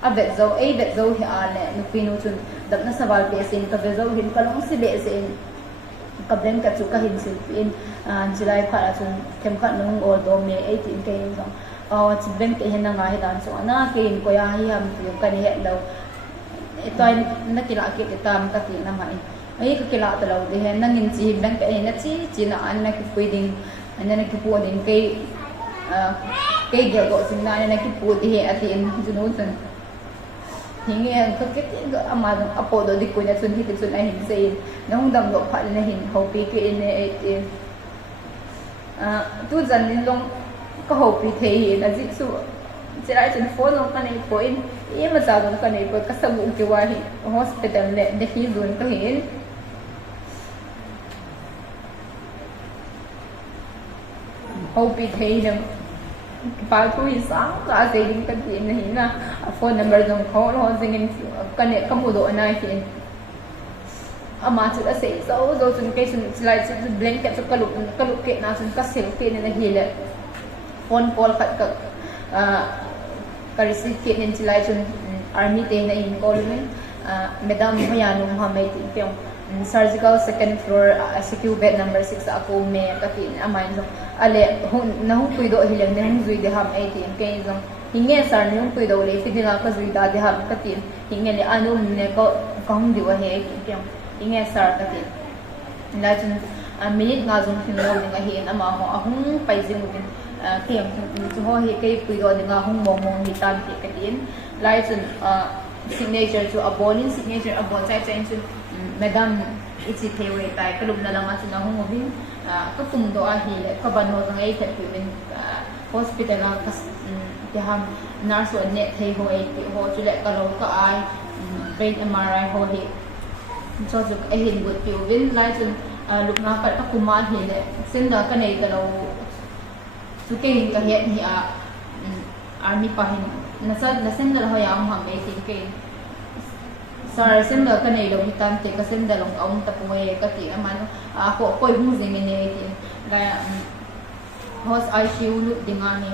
abet zo hi ale nupi no chun dap na sawal pe sin ka be zo hin ka long si le sin ka blem ka chu ka hin sil pin chilai phara chun kem khat nung ol do me 18 ke in song chi blem ke hin na nga hi dan so na ke in ko ya hi ham tiu ka ni he lo etoi na kila ke tam ka ti na mai ai ka kila ta lo de hen nangin chi blem ke na chi na an na ki puiding an na ki pu din ke cái giờ gọi sinh ra nên cái bùi thì hệ tiền cho nó dần thì nghe cái mà apple đó đi cuối nhà xuân thì cái xuân này hình gì nó không đầm độ phải là hình hậu bị cái này tu dần nên long có hậu bị thể hiện là gì số chỉ là trên phone long cái này point em mà sao cái này cái sao cũng kêu là hospital này để khi dồn cái hiện hậu bị thể hiện ba thui sáng cả gì cũng cái gì này na phone number dùng khó lo gì nên cái này không có độ này thì mà chúng ta sẽ số rồi chúng cái chúng lại chúng blanket cho cái lục kiện nào chúng cái selfie này là gì lệ phone call phát cái receipt kiện nên chỉ lại chúng army tên này in call mình madam hoyan nung hamay tin pyong surgical second floor ICU bed number 6 ako me katin amay so ale nahung puido hilang nahung zui de ham 18 kay so hinge sar nung puido le fidila ka zui da de ham katin hinge le anu ne ko kong diwa he kyong hinge sar katin la chun minute nga zung fin lo nga hi ama ho ahung paijing bin kyong so ho he kay puido nga hung mong hi tan ki katin la chun signature to abonin signature abon sai chun madam ichi thewe tai kalum na lang at na hungobin kapung do ahile kabano ng ay tapin hospital kas diham nurse o net thei ho ai ho chule kalo ka ai brain MRI ho hi so ju ahin gut piwin lai chun lukna pat ka kuma hile senda ka nei kalo su ke hin ka het hi army pahin nasa senda ho ya ham ai tin ke sar senda ka nei lo hitan te ka senda long ong tapuwe ka ti aman ko koi hu jing ne ti ga hos ICU lu dingani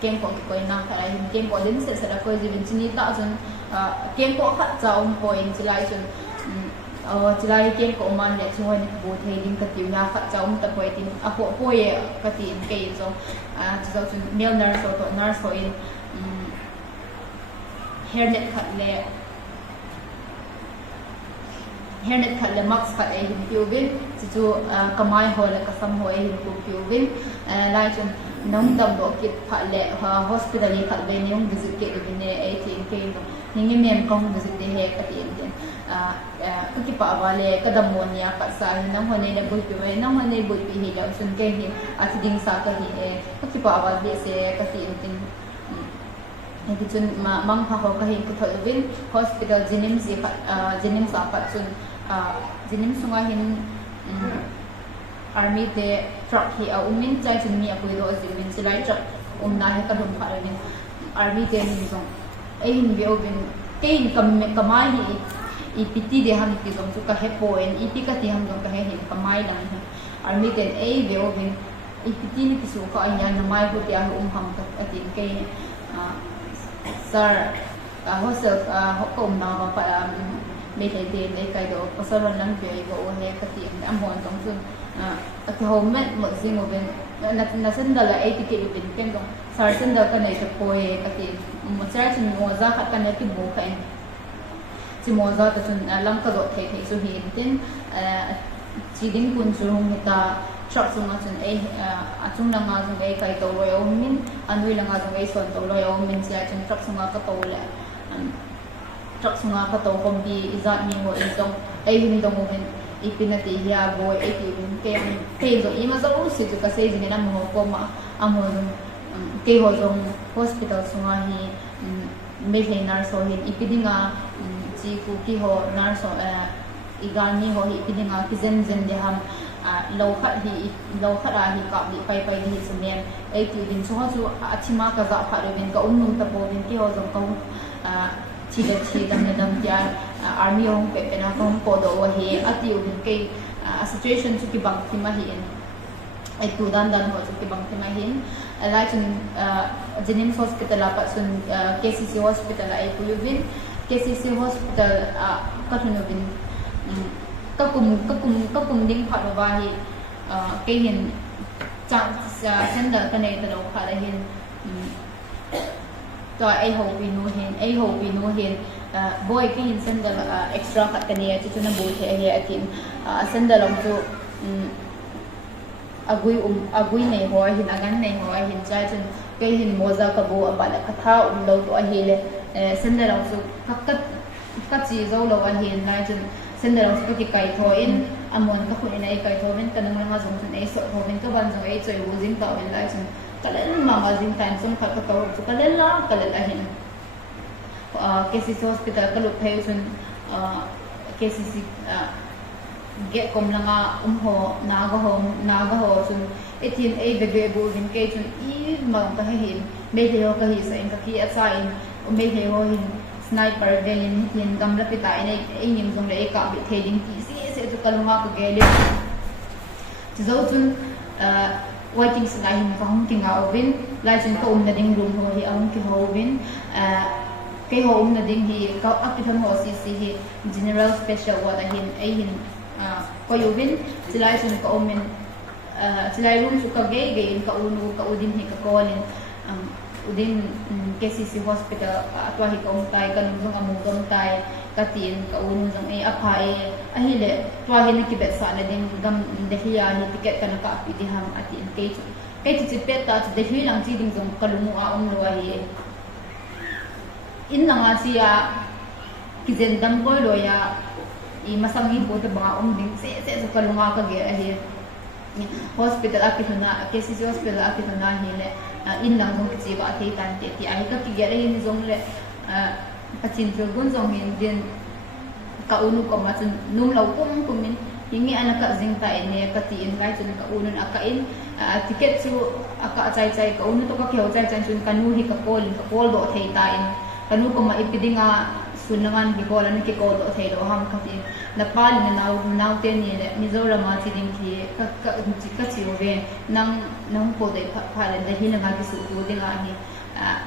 kem ko ko na ka hin kem ko din se sa ko jibin chini ta chun kem ko khat chaum point chilai chun chilai kem ko man le chuan bu thei ding ka ti na khat chaum ta poi tin a ko poye ka ti ke so so chun male nurse to nurse ho in hairnet khat le max khat ai hin piubin chu kamai ho la ka sam ho ai hin ku piubin lai chun nong dam do kit pha le hospital ni khat be ni ung visit ke de ne ai tin ke no ningi mem kong visit de he ka tin den ka ki pa wale ka dam mon ya ka sa ni nang hone ne bui pi nang hone bui pi hi la sun ke hi a ti ding sa ka hi e ka ki pa wa de se ka tin tin ni chun mang pha ho ka hi ku thol win hospital jinim si jinim sa pa chun jinim sunga hin army te truck hi umin chai chun mi apui do jimin silai truck na he ka dum pha ni army te ni zong ai hin bi obin kein kamai hi ipiti de ham ti zong chu ka he poen ipi ka ti ham zong ka he hin kamai lang hi army te ai bi obin ipiti ni ti su ka anya na mai ko ti ham ham ka atin ke sir hostel hokom na ba pa me thai te nei kai do pasaron lang be go he ka ti am hon tong chun at home mo zing oben na sendala 80 kilo bin ken dong sar sendal ka nei ta poe ka ti mo char chun mo za khat ka ne ti bo kai chi mo za ta chun lam ka do thai thai su hi tin chi ding kun chu hong ta shop sunga chun ai achung na nga jung ai kai to lo yo min anui la nga jung ai son to lo yo min sia chun shop sunga ka to le truck sunga ka to kom di izat mi mo izong ai hin dong oben ipinati hiya boy ai ti ke zo ima zo si tu ka se jing na mo ko ma amo ke ho zong hospital sunga hi me he nurse ho hi ipidinga chi ku ki ho nurse igani ho hi ipidinga ki zen zen de ham lo khat a hi ka bi pai pai hi sunem ai ti bin chu chu achima ka za pha re bin ka nung ta bo bin ki ho zong ka chi dam tia army hong pe na hong ko do wa hi ati ubin ke situation chu ki bang thima hi in ai tu dan ho chu ki bang thima hi la chun Jennings hospital apa sun KCC hospital ai ku ubin KCC hospital ka thun ubin ka kum ding pha wa hi ke hin cha sender ka nei ta lo kha la hin to ai ho pi no hin boy ke hin sendal extra khat ka ne chu na bu the he atin sendal om chu agui nei ho hin agan nei ho hin cha chun ke hin moza ka bo abala ka tha lo to a hele sendal om chu ka chi zo lo a hin na chun sendal om chu ki kai tho in amon ka khun ai kai tho ben ka nang nga jong chun ai so tho ben ka ban jong ai choi bu jing ta wen la chun kalen mama jing time sum khat ka to chu kalen la hin KCC hospital ka lu thai chun KCC get kom langa ho naga ho chun etin ai be bu vin ke chun I ma ka hin me he ho ka hi sa in ka ki asa in me he ho hin sniper den hin gam la pita ai nim jong le ka bi theding ti se chu kalunga ka gele zo chun waiting singa hin ka hong tinga ovin lai chun ko na ding room ho hi ang ki ho ovin ke ho na ding hi ka akitan ho si hi general special wa da hin ai hin ko yovin silai chun ka omen silai room chu ka ge in ka unu ka udin hi ka kolin udin KCC hospital atwa hi ka tai ka nung amu dom tai ka tin ka unu jong ai aphai ahile twa hin ki bet sa na ding gam de hiya ni ticket ka na ka pi di ham atin ke chi pet ta de hi lang chi ding jong kalumu a lo hi in na nga siya ki zen dam ko lo ya i masangi po te banga ding se so kalunga ka ge ahie hospital akituna KCC hospital akituna hi le in lang jong chi ba the tan te ti ai ka ki ge le ni jong le pachin tro gun jong hin din ka unu ko ma chun num lo kum kumin hingi anaka jing ta ene ka ti in lai chun ka unun aka in ticket chu aka chai chai ka unu to ka kheu chai chai chun kanu hi ka pol do thei ta in kanu ko ma ipidinga sunangan bi ko lan ki ko do thei do ham ka ti napal ni naw te ni le mizoram ma chi ding ki ka chi ove nang po de pha le da hin nga ki su tu de nga hi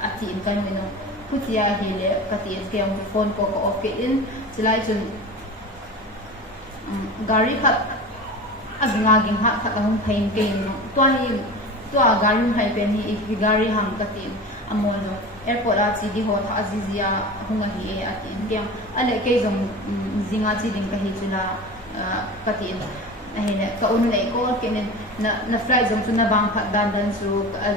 ati in kan no putia hi le ka ti in ke ang phone ko off ke in chilai chun gari khat azinga ging ha khat hong phain ke no to gari hai pe ni ik gari ham ka tin amol no airport a chi di ho tha azizia hunga hi e atin gyang ale ke jong zinga chi ding ka hi chula ka tin ahine ka unu nei ko ke na flight jong chuna bang phat dan su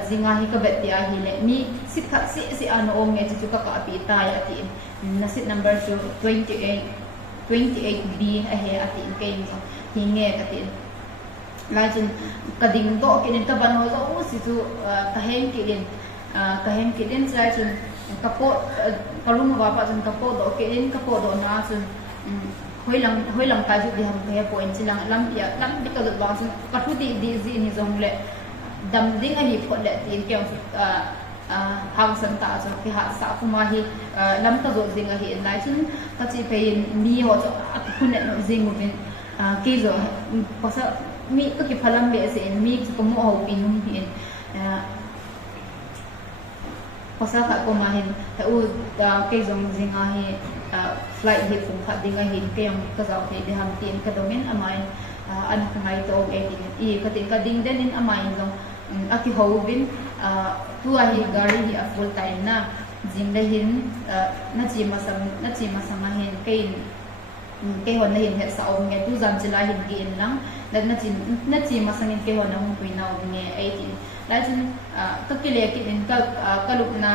zinga hi ka bet ya hi le ni sit khat si an ong nge chu ka api ta ya tin na sit number su 28B ahie atin ke jong hi nge ka tin lai chun ka ding to ke nin ka ban ho zo si chu ka hen ki din ka hem kidin sai chun kapo kalung wa pa chun kapo do kidin kapo do na chun hoilang ta ju di ham he point chilang lam bi ka ba chun ka thu di zi ni jong le dam ding a hi phot le tin ke hang san ta chu ki ha sa kuma hi lam ta zo ding a hi lai chun ka chi pe mi ho chu khun ne no zing mo bin ki zo pasa mi ka ki phalam be se mi ko mo ho pinum hi pasa ka ko ma hin ta u ke jong zinga hi flight hi phung kha dinga hin ke yang ka zaw the de ham tin ka domin amai an ka ngai to e ti ka tin ka ding den in amai jong aki ho bin tu a hi gari hi a full time na jing da hin na chi masam hin ke hon na hin he sa ong nge tu jam chila hin ki in lang na chi masang in ke hon na hung pui na ong nge 18 lai chun ka kile ki in ka lup na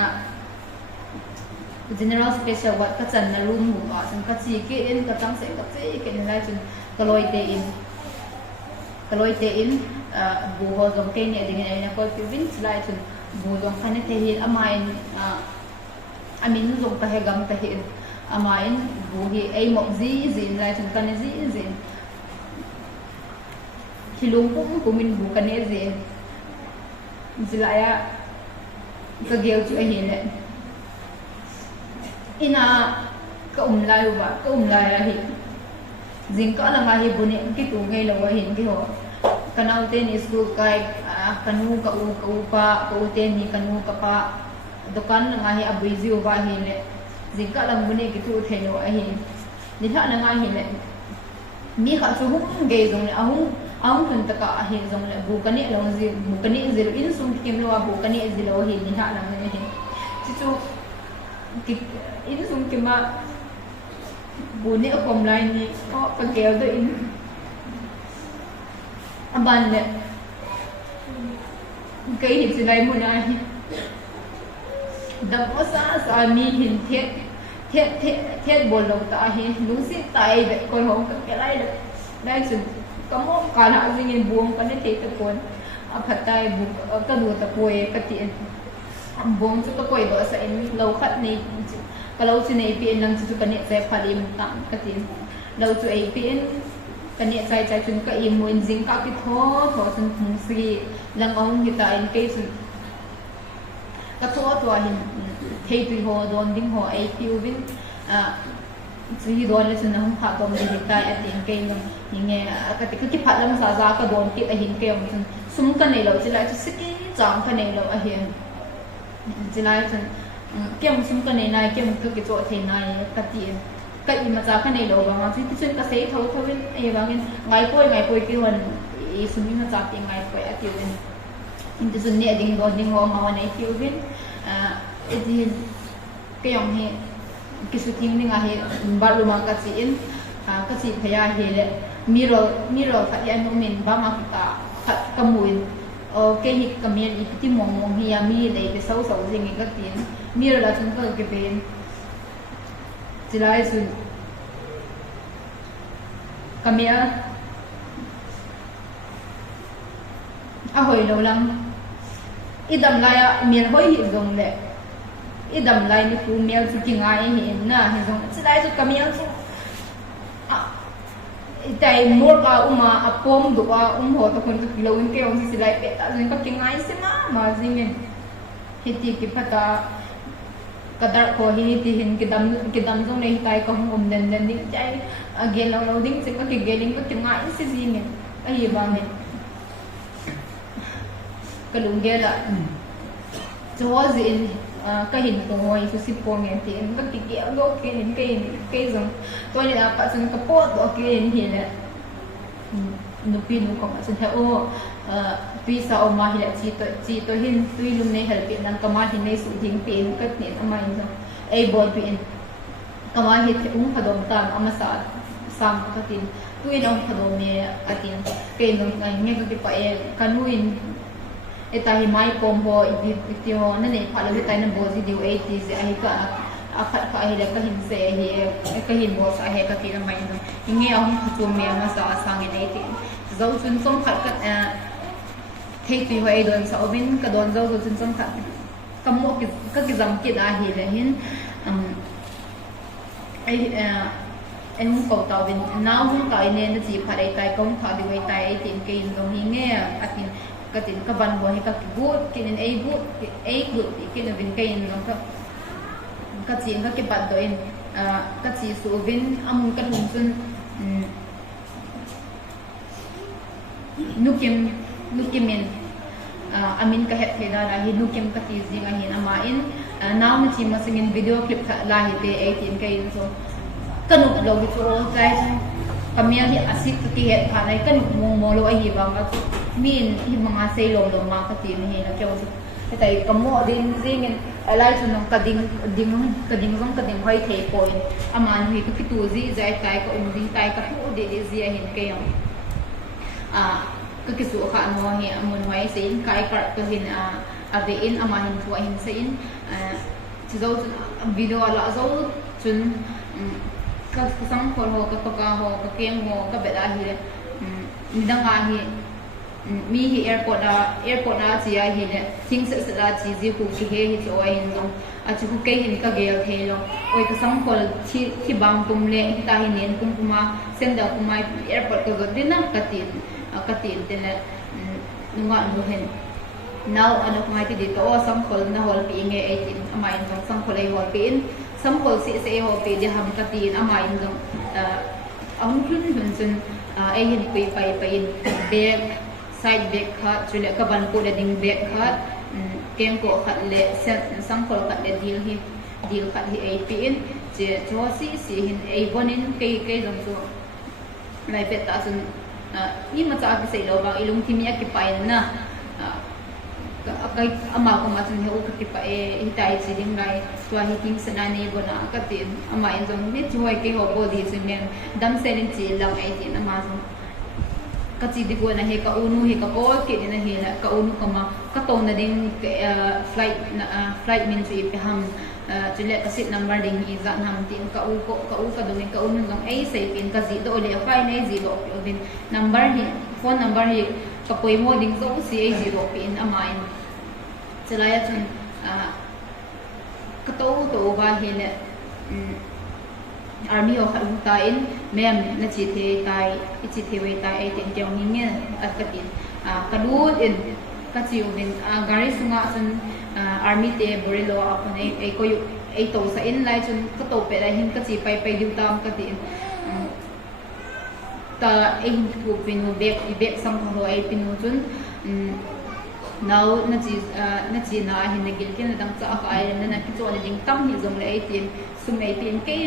general special wat ka chan na room hu ka chun ka chi ki in ka tang se ka che ki lai chun ka loi te in bu ho jong ke ne ding ai na ko ki win lai chun bu jong khane te hi amain amin jong ta he gam ta hi amain bu hi ai mok zi lai chun ka ne zi hilung pu min bu ka ne zi Zilaya ka gel chu ahi le ina ka umlai ahi jing ka la hi bune ki tu ngai lo hin ki ho kanau te ni school kai kanu ka u pa ko te ni kanu ka pa dukan la hi abui ziu ba hi le jing ka la bune ki tu the lo ahi ni tha la hi le ni kha chu hung ge jong le ahung thun taka ahi jong le bu kani zil in sum kim lo bu kani zilo hi ni ha lang ne chi chu ki in sum kim ma bu ne kom lai ni ko ka gel do in aban le kai ni chi lai mu na hi da mo sa mi hin thiet bol lo ta hi lu si tai be ko hong ka lai le dai chu kamu kana zingin buong ka ne te kon aphatai bu ka du ta poe ka ti buong chu ka poi do sa in lo khat nei ka lo chu nei pi nang chu ka ne se phalim ta ka ti lo chu ai pi ka ne sai chai chun ka i muin jing ka ki tho chun thung si lang ong ki ta in ke chu ka to hin thei pi ho don ding ho ai pi win Jadi doan le sunah hum phat dom di kai atin ke ngam hinge ka ki phat lam sa za ka don ki a hin ke ngam sum ka nei lo chilai chu siki cham ka nei lo a hin chilai chun kem sum ka nei nai kem ki cho the nai ka ti ka I ma cha ka nei lo ba ma chu chun ka sei tho win e ba ngin ngai poi ki hon I sum ma cha pi ngai poi a ti win in ti sun ne ding ho ma wa nei ki win e di ke yong he kisuting ni nga he baluma ka chi in ka chi phaya he le miro fa ya no min ba ma ka ka muin o ke hi ka mien I ti mong hi ya mi le te sau jing ka tin miro la chun ka ke ben chilai sun kamia ahoi lo lang idam lai miel hoi hi zong le idam lai ni pu miel chu ki ngai hi na hi zong chilai chu kamia chu itai mor ka uma apom do ka ho to kun chu lo in ke ong si lai pe ta zin ka ki ngai se ma zing hiti ki pata kadar ko hi ti hin kidam zong nei tai ko hum den den ding chai again lo ding se ka ki geling ka ki ngai se zing ai ba me kalung gela cho zin ka hin ko ngoi su si po nge ti ka ki ke lo ke nin ke zong to ni da pa sun ka po do ke nin hi le nu pi nu ko sun ha o pi sa o ma hi la chi to hin tui lum nei hel pi nan ka ma hin nei su ding pi nu ka ni ama in so ei boy pi in ka ma hi the phadom tam ama sa sam ka tin tui nong phadom ne atin ke nong nge ka ki pa e kanuin eta hi mai pom ho ti ho na nei phala hi tai na bo ji diu 80 se ai ka akhat ka hi le ka hin se hi ka hin bo sa he ka ti na mai no nge a hum chu me ma sa sang nei ti zo chun som khat ka thei tu ho ai don sa obin ka don zo chun som khat kam mo ki ka ki zam ki da hi le hin ai em ko tao bin now hum ka ne na chi phare tai kong kha di wei tai ai tin ke in dong hi nge atin katin ka ban bo he ka good kin ai good kin vin kain long ka chin ka ke pat do in ka chi su vin amun ka hum chun nukimin amin ka het theda la hi nukim ka ti jing a hin ama in now na chi ma singin video clip la hi te 18 kain so kanuk lo bi cho jai kamia hi asik ki het pha nai kanuk mo lo ai hi ba ma min hi mga sei lom ma ka ti ni na kyo tai kamo din zingin alai chu nong kading hoi the point aman hi ka kitu zi jai tai ka ding tai ka hu de zia hin ke yong ka kisu kha no hi amun hoi sein kai kar to hin ave in ama hin thua hin sein chi zo video ala zo chun ka sang khol ho ka ho ka keng ho ka bela hi midang a hi mi hi airport na chi a hi le thing se la chi ji ku ki he hi cho ai no a chu ku ke hin ka gel the lo oi ka sang khol thi bang kum le ta hi nen kum kuma senda kuma airport ka go din na ka tin te le nunga no hen now ano kuma ti dito sang khol na hol pi nge 18 ama in sang khol ai hol pi in sang khol si se hol pi de ham ka tin ama in dong ang hun chun ai hin pai in bag side bag khat chule ka ban ko le ding bag khat keng ko khat le sang khol khat le deal khat hi ai pi in che cho si hin ai bonin ke dong so lai pe ta sun ni ma cha ki sei lo ba ilung thimi a ki pai na kai ama ko ma chun he o ki pa e hitai chi ding lai to hi ting sana ne bona ka tin ama in jong ni choi ke ho body sun ne dam selin chi lang ai tin ama so ka chi di ko na he ka unu he ka ko ke na he na ka unu ka ma ka to na ding flight min chi pe ham chule ka seat number ding hi za nam tin ka u ka do ka unu jong ai sei pin ka ji do le fai nei ji do bin number hi phone number hi kapoi mo ding zo si ai ji do pin ama in chalaya chun ka to ba he le army ho khalu ta in mem na chi the tai chi the wei tai ai tin jong ni nge at ka tin ka du in ka chi bin gari sunga chun army te borilo apun ai ko yu ai to sa in lai chun ka to pe lai hin ka chi pai diu tam ka tin ta ai hin ku pinu bek sam ko ai pinu chun now na chi na hin na gil ken dang cha ka ai na ki chon ding tam hi zong le ai tin sum ai tin ke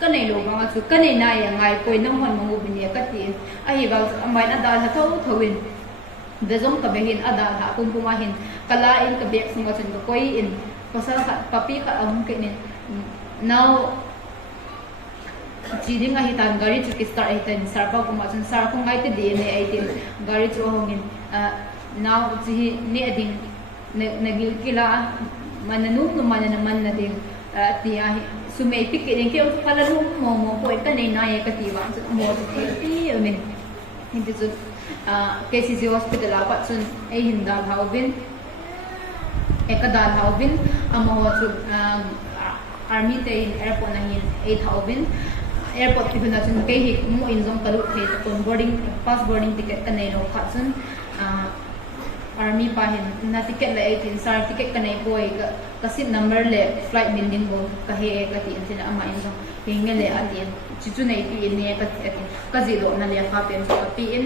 ka nei lo ba chu ka nei na ya ngai koi nang hon mo bin ya ka tin ai ba amai na da tho thowin de zong ka be hin ada ha kun kuma hin kala in ka bek sung chun ko koi in pasal papi ka am ke ne now chi ding a hi tan gari chu ki start ai tan sar pa kuma chun sar ko ngai te de ne ai tin gari chu hongin now chi ne ading nagil kila mananu no manana man na ding tia sumei pikir yang kau tu kalau lu mau poin kan ni naik ke tiwa tu mau tu ti ni hindi tu KCC hospital apa tu hinda haubin ekadal haubin amo tu army te airport na hin 8,000 airport ti na tu ke hi mo injong kalu the kon boarding pass boarding ticket kan nei no khatsun army pa hin na ticket la 18 sar ticket kanai boy ka seat number le flight building bo ka he ka ti sina ama injong hinga le atin chichu nei ti ne ka ji do na le kha pen so pi in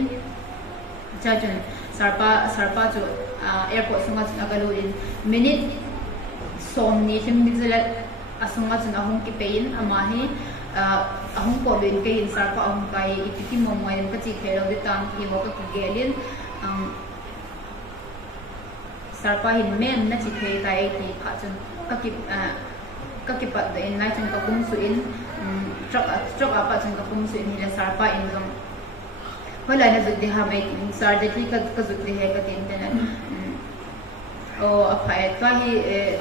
cha chun sarpa chu airport sunga chuna kalu in minute som ni him bizela asunga chuna hong ki pein ama hi ahong ko ben ke in sarpa ahong kai ipiti mo mo ka chi khelo de tang ki mo ka gelin sarpa hin mem na chi the tai ti kha chun ka ki pat de in lai chun ka kum su in truck apa chun ka kum su in hila sarpa in jong hola na zut de ha mai sar de ki ka zut de he ka tin ta na o apai ka hi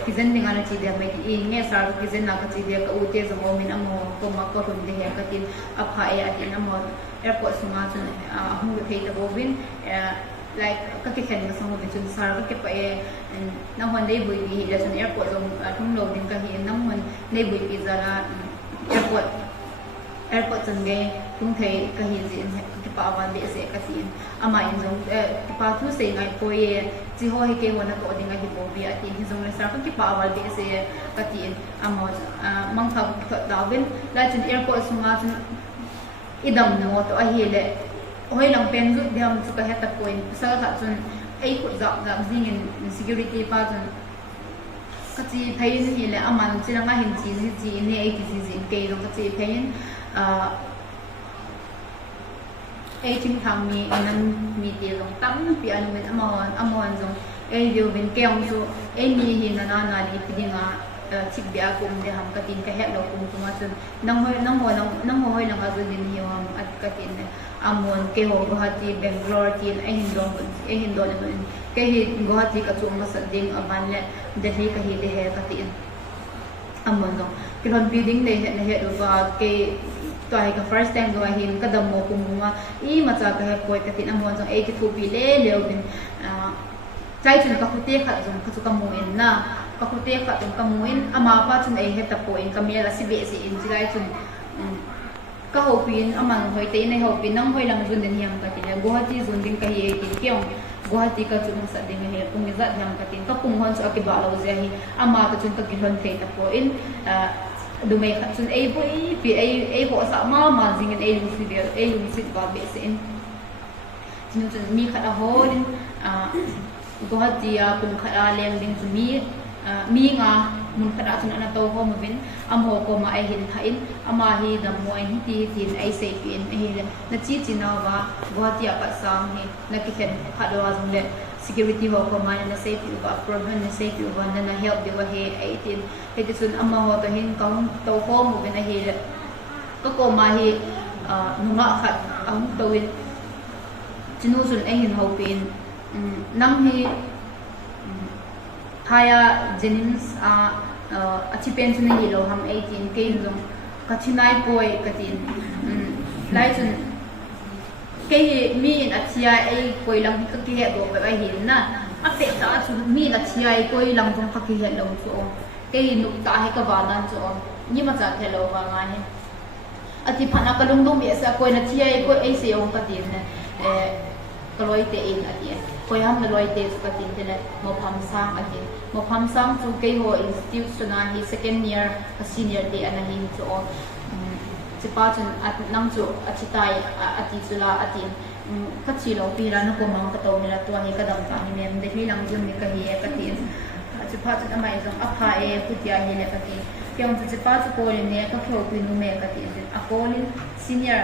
kizen ni ngana chi de mai ti nge sar kizen na ka chi de ka u te zo mo min amo ko ma ko rum de he ka tin apai a tin amo airport sunga chun ahung de the ta bobin like các cái khen cái xong rồi chúng sao các cái phải năm hôm nay buổi đi là chúng airport rồi thung lầu đến cả hiện năm hôm nay buổi đi ra là airport chân nghe cũng thấy cả hiện diện cái bảo vấn đề sẽ cái gì ama in giống cái bảo thu sẽ ngay coi chỉ hỏi cái vấn đề đó thì ngay hiểu biết thì giống là sao cái bảo vấn đề sẽ cái gì ama mang thằng đạo bên là chúng airport xong mà chúng idam nó to ahie lệ hoi lang pen zu diam chu ka heta point sa ka chun ei khu za jing in security pa chun ka chi thain hi le aman chiranga hin chi ne ei ti ji ke lo ka chi thain ei chim thang mi anan mi ti long tam pi an men amon jong ei dio ben keong chu ei mi hi na li ti dinga chik bia kum de ham ka tin ka he lo kum kuma chun nang hoi lang ka zu din hi ham at ka tin amon ke ho Guwahati Bangalore tin ai hin don ke hi Guwahati ka chung ma san ding aban le Delhi ka hi de he ka tin amon dong ke ron building de he do ba ke to ai ka first time do hin ka dam mo kum ma I ma cha ka he koi ka tin amon jong 82 pi le bin chai chun ka khute khat jong ka chu ka mo en na ka khute khat jong ka mo en ama pa chun ai he ta po en ka me la si be si in jai chun ka hopin amang hoi te nei hopin nang hoi lang jun den hiam ka tin Guwahati jun ding ka hi tin kyong Guwahati ka chung sa ding he pung zat hiam ka tin ka pung hon chu akiba lo je hi ama ka chun ka gihon the ta po in du mai khat chun ei boi pi ei ho sa ma jing in ei lung si ba be se in chun chun mi khat a holin Guwahati a pung khat a leng ding chu mi nga mun khada chun ana to ho mo vin am ho ko ma ai hin thain ama hi dam mo ai ti tin ai se pin ai na chi na wa Guwahati pa sam hi na ki khen khado azum le security ho ko ma na safety ba problem na safety ba na help de wa he ai tin he ti chun ama ho to hin kong to ho mo vin ai le ko ma hi nunga khat ang to win chinu chun ai hin ho pin nang hi haya Jennings achi pension ni lo ham 18 ke jong kachinai poi katin lai chun ke mi in achia ai koi lang ka ki he do ba hin na ate ta chu mi achia ai koi lang jong ka ki he lo chu ke nu ta he ka ba nan chu ni ma cha the lo ba nga he ati phana ka lung dong bi sa koi na chia ai koi ai se ong ka tin ne kaloi te in ati koi ham na loi te su ka tin te le mo pham sang ati mo pham sang chu ke ho institute suna hi second year ka senior te ana hin chu si pa chun at nang chu achitai ati chula ati ka chi lo pi ra na ko mang ka to mi la to hi ka dam ta ni nem de hi lang jun ni ka hi ka tin si pa chun amai jong apha e putia hi le ka tin kyong chu si pa chu ko ne ka kho pi nu me ka tin a ko lin senior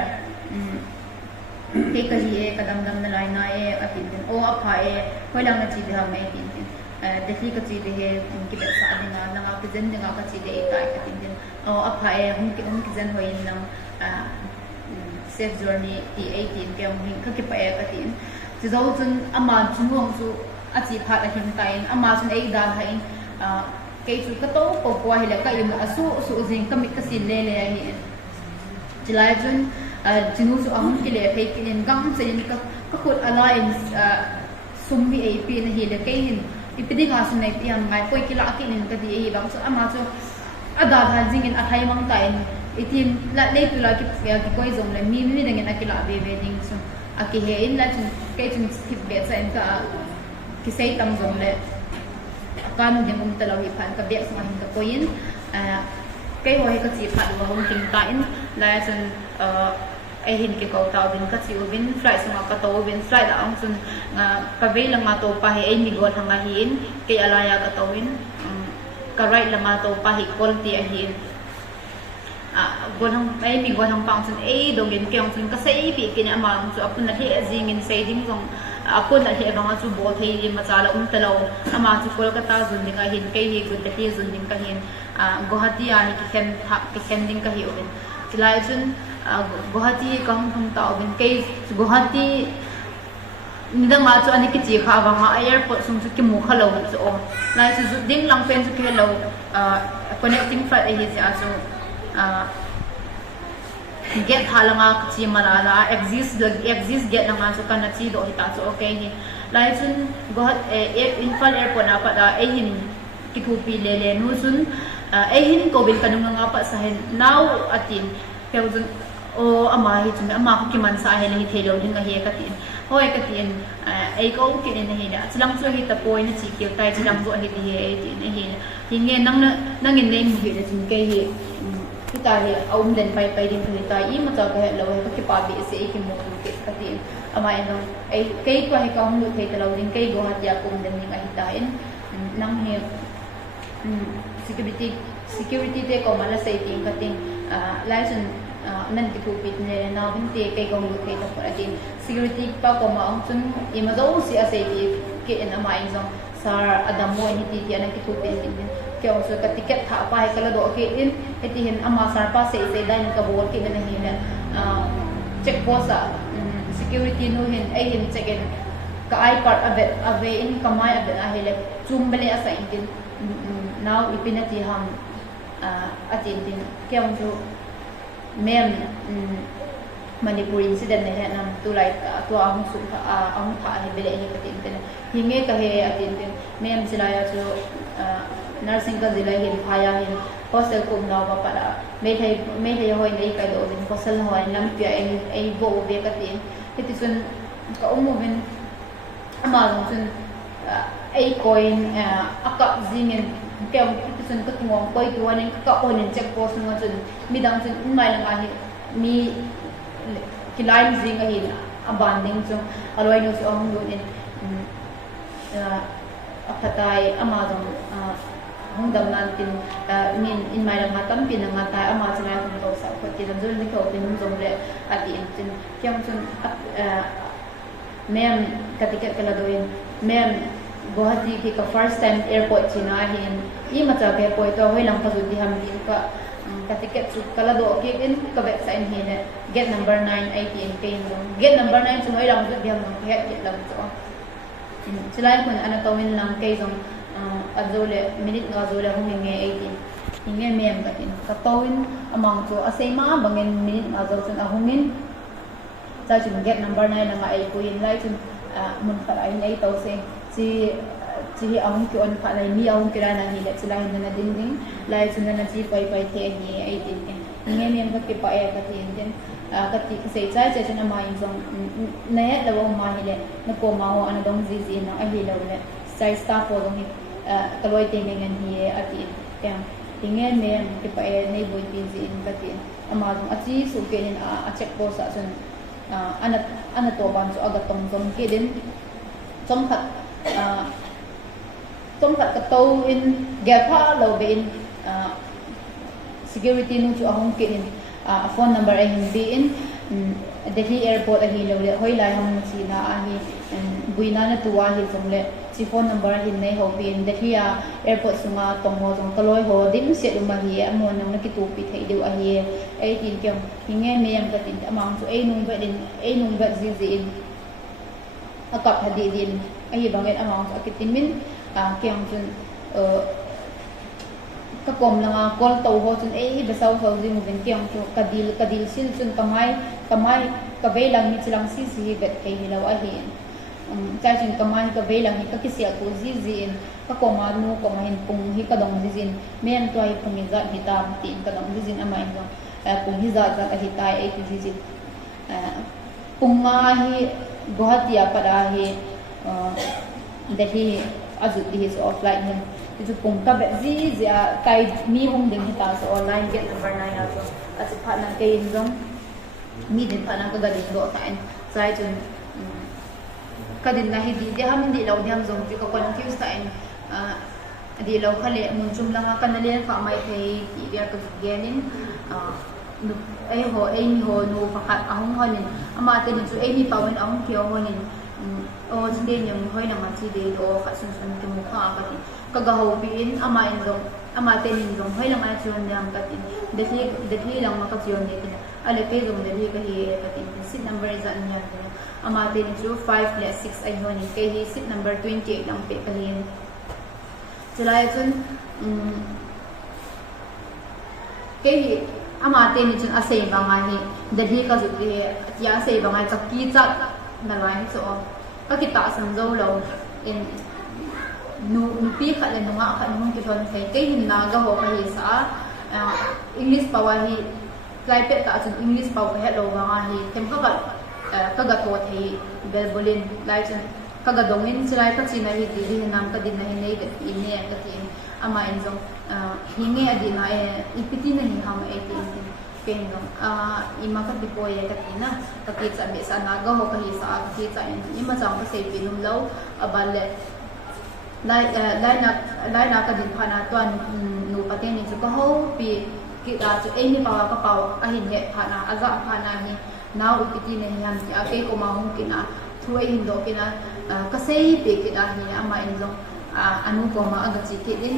ke ka hi e ka dam na lai na e ati tin o apha e hoi lang na chi de ha mai tin Delhi ka chi de he ki be sa dinga na nga pizen dinga ka chi de tai ka tin din o apha e hum ki zen hoin nang safe journey ti 18 ke hum ka ki pa e ka tin chi zo chun ama chun hong chu a chi pha a hin tai ama chun ei da hain cái chú cái tố cổ qua hay là cái mà su zing cái mít cái xin lê lê hi chỉ lại chun chinu su ahun ki le thấy cái nên găng sẽ nên cái khut alliance sum bi ap na hi le cái hin ipidi nga sun nei pian ngai poi ki la ki nên cái gì hi bang so ama chu ada than jing in athai mang tai itin la nei tu la ki koi zong le mi dang in akila be be ding so aki he in la chun cái chun tip be sa in ka ki sei tam zong le kan ding talo hi phan ka be sa hin ka koin cái hồi cái gì phải vào hôm kinh tại là chân ai hình cái cầu tàu bên cái chiều bên flight xong cái tàu bên flight là ông chân cái về là mà tàu pa hay anh mình gọi thằng ai hình cái alaya cái tàu bên cái right là mà tàu pa hay quality ai hình gọi thằng ai mình gọi thằng pang chân ai đồng gen cái ông chân cái say bị cái nhà mà ông chân apun là thế gì mình say ding dong apun là thế bằng chú bố thấy mà trả là talo ama chú Kolkata zun ding ai hình cái gì cũng thế zun ding cái hình Guwahati ani ki khen ding ka hi oben tilai chun Guwahati ka hong ta oben ke Guwahati nidang ma chu ani ki chi kha wa ha airport sum chu ki mu kha lo chu o lai chu ding lang pen chu ki lo connecting flight hi ja chu get halanga chi malala exist get langa chu kana chi do hita chu okay hi lai chun Infal airport na pa da hin ki thu pi le le nu sun ai hin ko bin kanung nga pa sa hin now atin pero jun o ama hi chun ama ko ki man sa hin hi thelo ding a he ka tin hoi ka tin ai ko ki ne hi da chilang chu hi ta poi ni chi ki tai chilang zo hi hi ai tin hi nge nang in nei hi da chin ke hi kita hi aum den pai ding hi ta I ma cha ka lo he ki pa bi se ki mo ki ka tin ama eno ai kai ko hi ka hum lu thei ta lo ding kai go hat ya kum den ning a hi ta in nang he security te ko mala sai ting ka ting license nan ti thu pit ne na bin te kai gong lu kai ta pa tin security pa ko ma ong chun I ma zo si a sai ti ke en ama in zong sar adam mo ni ti an ki thu pit tin ke ong so ka ticket tha pa ka la do ke in eti hin ama sar pa sai sai dai ka bol ke na hi na check post security no hin ai hin check in ka ai part ave in kamai ave a hele chum bele asa in tin now ipinati ham atin din kyang ju mem Manipur incident ne nam tu lai tu ang su ang tha he bele he katin tin hinge ka he atin tin mem silaya chu nursing ka zila hin phaya hin hostel kum na ba para me thai hoi nei ka do din hostel hoi lam pia ai bo be katin hiti sun ka umu bin ama sun ai coin akap zingen kaya sun ka tungong koi tuan yang ka onin check post mo sun midang sun mai lang ahi mi kilain zing ahi abanding so alwai no so hong doin apatai amazon hong dam nan tin min in mai lang matam pin ang matai ama chana hong to sa ko tin zon ni ko tin zon le ati in tin kyam sun mem katika kala doin mem Guwahati ki ka first time airport china hin I ma cha be poi to hoi lang pa di ham din ka ticket chu kala do ke in ka be sa in hin gate number 9 18 ke in gate number 9 chu hoi lang di ham ke get lang so chilai kun ana tawin lang ke jong azole minute nga azole hong nge 18 hinge mem ka tin ka tawin amang chu asai ma bangin minute nga azole sun ahungin cha chu gate number 9 nga ai ko in lai chu mun khala ai nei to se chi ahung ki on kha lai mi ahung kira na hi le chila hin na ding ding lai chuna na chi pai pai the hi ai tin ke nge mem ka ki pa ya ka tin tin ka ti sei chai che chuna mai zong ne la wo ma hi le na ko ma ho an dong ji na a hi lo le sai staff ho dong hi ka loi te ngen hi a ti ke nge mem ki pa ya nei boi tin ji in ka tin ama zong a chi su ke nin a check post a chun ana to ban chu aga tong tong ke din trong phật cái tàu in ghé pha lâu bên security nu chu ahong kin phone number ai hin bi in Delhi airport ahi lo le hoi lai hom chi na ahi buina na tuwa hi jong le chi phone number hin nei ho bin Delhi airport sunga tong ho jong kaloi ho dim se lu ma hi amon nang na ki tu pi thei deu ahi ai tin kyam hinge me yam ka tin amang chu ai nung ba ji in akap hadi din ahi bangen amang akitin min kyang chun ka kom langa kol to ho chun hi besau ho ji mu ben kyang chu kadil sil chun kamai ka velang ni chilang si si bet kai hilaw a hi chai chun kamai ka velang hi ka kisia ko zin ka koma nu koma hin pung hi ka dong zin men toi pung hi zat hi ta tin ka dong zin ama in pung hi zat a hi tai ai ki zin pung nga hi Guwahati pada hi Delhi azut di so offline hin itu pung ka bet zi kai mi hong ding hita so online get number 9 ato at pa nang kay indong mi din pa nang kagadin do tain sai chun kadin na hindi di ham di law di ham zong ti ko confuse tain di law khale mun chum lang ka na len fa mai thei ti bia ka genin ai mi ho no pakat ahong honin ama te ni chu ai mi pawen ahong kyo honin o jinde nyang hoi na ma chi de o ka sun sun ti mu kha ka ti ka ga ho bin ama in dong ama te ni dong hoi lang a chuan nyang ka ti de thi lang ma ka chuan ni ti ale pe dong de hi ka hi ka ti seat number za nyang te ama te ni chu 5 plus 6 ai honin ke hi seat number 28 lang pe ka hi chulai chun ke hi ama te ni chun asei banga hi Delhi ka zu hi ya asei banga chakki chat na lai so ka kita san zo lo in nu pi khat le nunga khat mun ki thon thei ke hin na ga ho ka hi sa English pawa hi fly pet ka chun English paw ka hello banga hi tem ka ga to thei bel bolin lai chun ka ga dongin chilai ka china hi di nam ka din na hi nei ga ti ne ka ti ama in zo hinge adina ipiti na hi ham e ti kinjong ima ka dipoi ka tina ka ki cha be sa na ga ho ka hi sa ka ki cha in ima chang ka sei pinum lo aballe lai na ka din phana twan nu paten ni chu ka ho pi ki da chu e ni pawa ka paw a hin he phana aza phana ni now ipiti na hi ham ti a ke ko ma hung kina thuai hin do kina ka sei pe ki da hi ama in zo anu ko ma aga chi ki din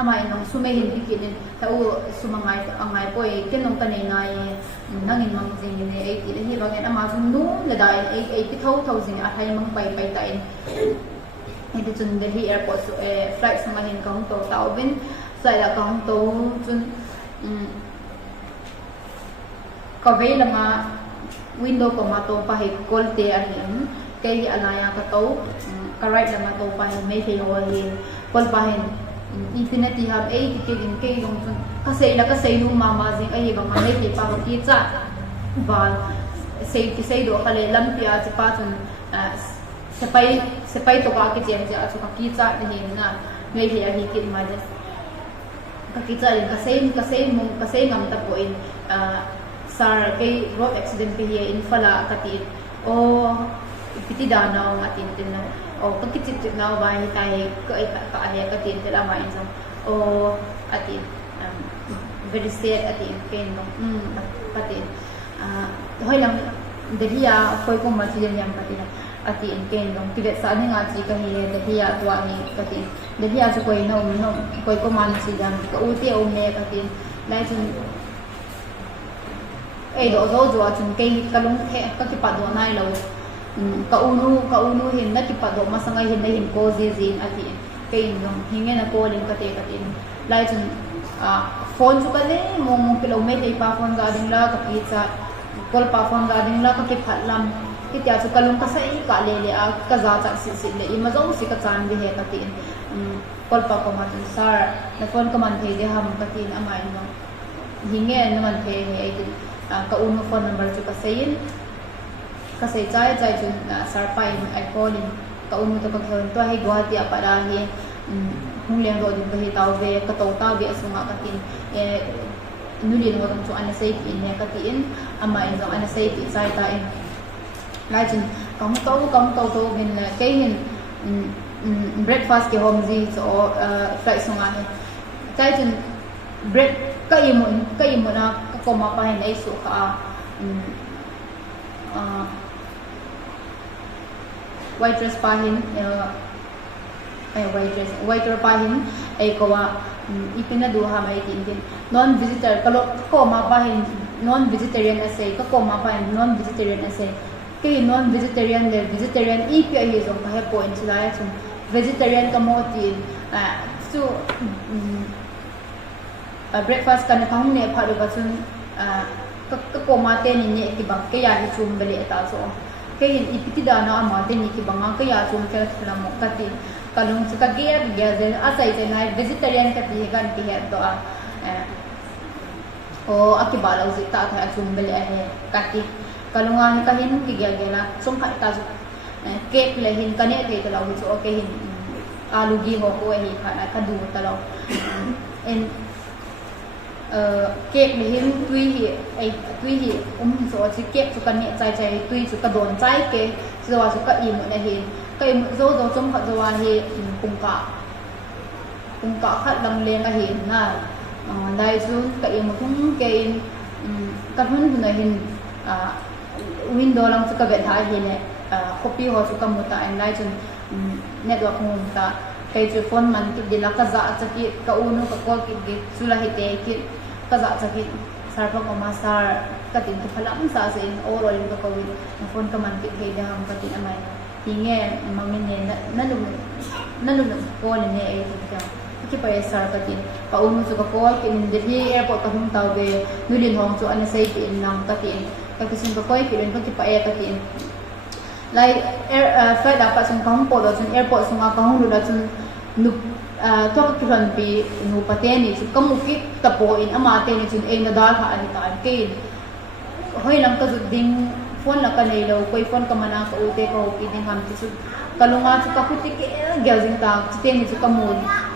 ama inong sumehin bikinin tau sumangai angai poi kenong kanai nai nangin mang jing ne ai ti hi bangen ama sun nu le dai ai pi thau jing a thai mang pai tai ai ti chun Delhi airport so flight samahin kong to tau bin sai la kong to chun ka ve lama window ko ma to pa hi kolte a hin kai alaya ka to ka right lama to pa hi me thei ho hi kol pa hin infinity ham ai ki din ke dong chun ka sei nu mama jing ai bang mai ki pa ki cha ba sei do khale lam pia cha pa chun sepai to ka ki chen cha chu ka ki cha ni na ngai hi a hi ki ma ja ka ki cha ka sei ngam ta po in sar ke road accident pe hi in fala ka ti o piti da na ngatin tin na o pagkitsit na ba hi tai ka ka ahie ka tin tela ma insam o atin very sad atin pen no patin hoi lang Delhi koi ko ma chilen yang patin atin pen no tibe sa ni nga chi ka hi Delhi twa ni patin Delhi su koi no koi ko man chi dan ka u te o ne patin lai chun ai do zo chun ke kalung the ka ki pa do nai lo ka unu hin na ki pa do masangai hin na hin ko zin ati kain long hinge na ko ling ka te lai chun phone chu ka le mong kilometer pa phone ga ding la ka pi cha kol pa phone ga ding la ka ki phat lam ki tia chu kalung ka sai ka le a ka za cha si le i ma zo si ka chan bi he ka tin kol pa ko ma sar na phone ka man the de ham ka tin ama in no hinge na man the ni ai ka unu phone number chu ka sayin kasi chai chun sarpai ai calling ka unu to pag to hi Guwahati para hi hungliang do din hi taw ve ka to taw be asunga ka tin nulin mo tong chu ana safe in ne ka tin ama in dong ana safe chai ta in lai chun kong to bin ke hin breakfast ke home ji so flight sunga ni chai chun break ka imu na ko ma pa hin ai su ka waitress pahin waiter pahin ai ko wa ipina du ha mai tin non visitor ko ma pahin non vegetarian ase ko ma pahin non vegetarian ase ke non vegetarian le vegetarian ipi ai zo ka he point la chun vegetarian ka mo tin chu breakfast kan khang ne phadu ba chun ka ko ma te ni ne ki bang ke ya hi chum bele ta so ke hin ipiti da na ma te ni ki banga ke ya chum ke la mo ka ti kalung chu ka ge ya ge a sai sai na vegetarian ka ti gan ki he do a o akibala uzi ta tha chum bele he ka ti kalunga ni ka hin ki ge na song kha ta chu cake le hin ka ne te ta lo chu ke hin alu gi ho ko hi kha ka du ta lo en cake mi hin tui hi so chi cake chu kan ne chai tui chu ka don chai ke chu wa chu ka im na hin ka im zo chom kha zo wa hi kung ka khat lam le nga hin na dai chu ka im thung ke in ka hun na hin window lang chu ka ve tha hi ne copy ho chu ka mu ta en dai chu network ngum ta kai chu phone man ki dila ka za cha ki ka unu ka ko ki chu la hi te ki ka za cha ki sar pa ko ma sar ka tin ki phalam sa se in or in ka ko wi phone ka man ki he da ham ka tin amai ti nge mamin ne na lu ko ne e ti ka ki pa sar ka tin ka unu chu ka ko ki in de hi airport ka hum taw be nulin hong chu an sai ti in nam ka tin ka kisin ka ko ki len ka ki pa e ka tin lai flight dapat sung kang po do sung airport sung kang lu da sung nu to ki ran pi nu pateni su kamu ki tapo in ama te ni sung eng na dal ha ani ta ke hoi lang ka zu ding phone la ka nei lo koi phone ka mana ka ute ko ki ding ham ti su kalunga su ka puti ke gel jing ta ti ni su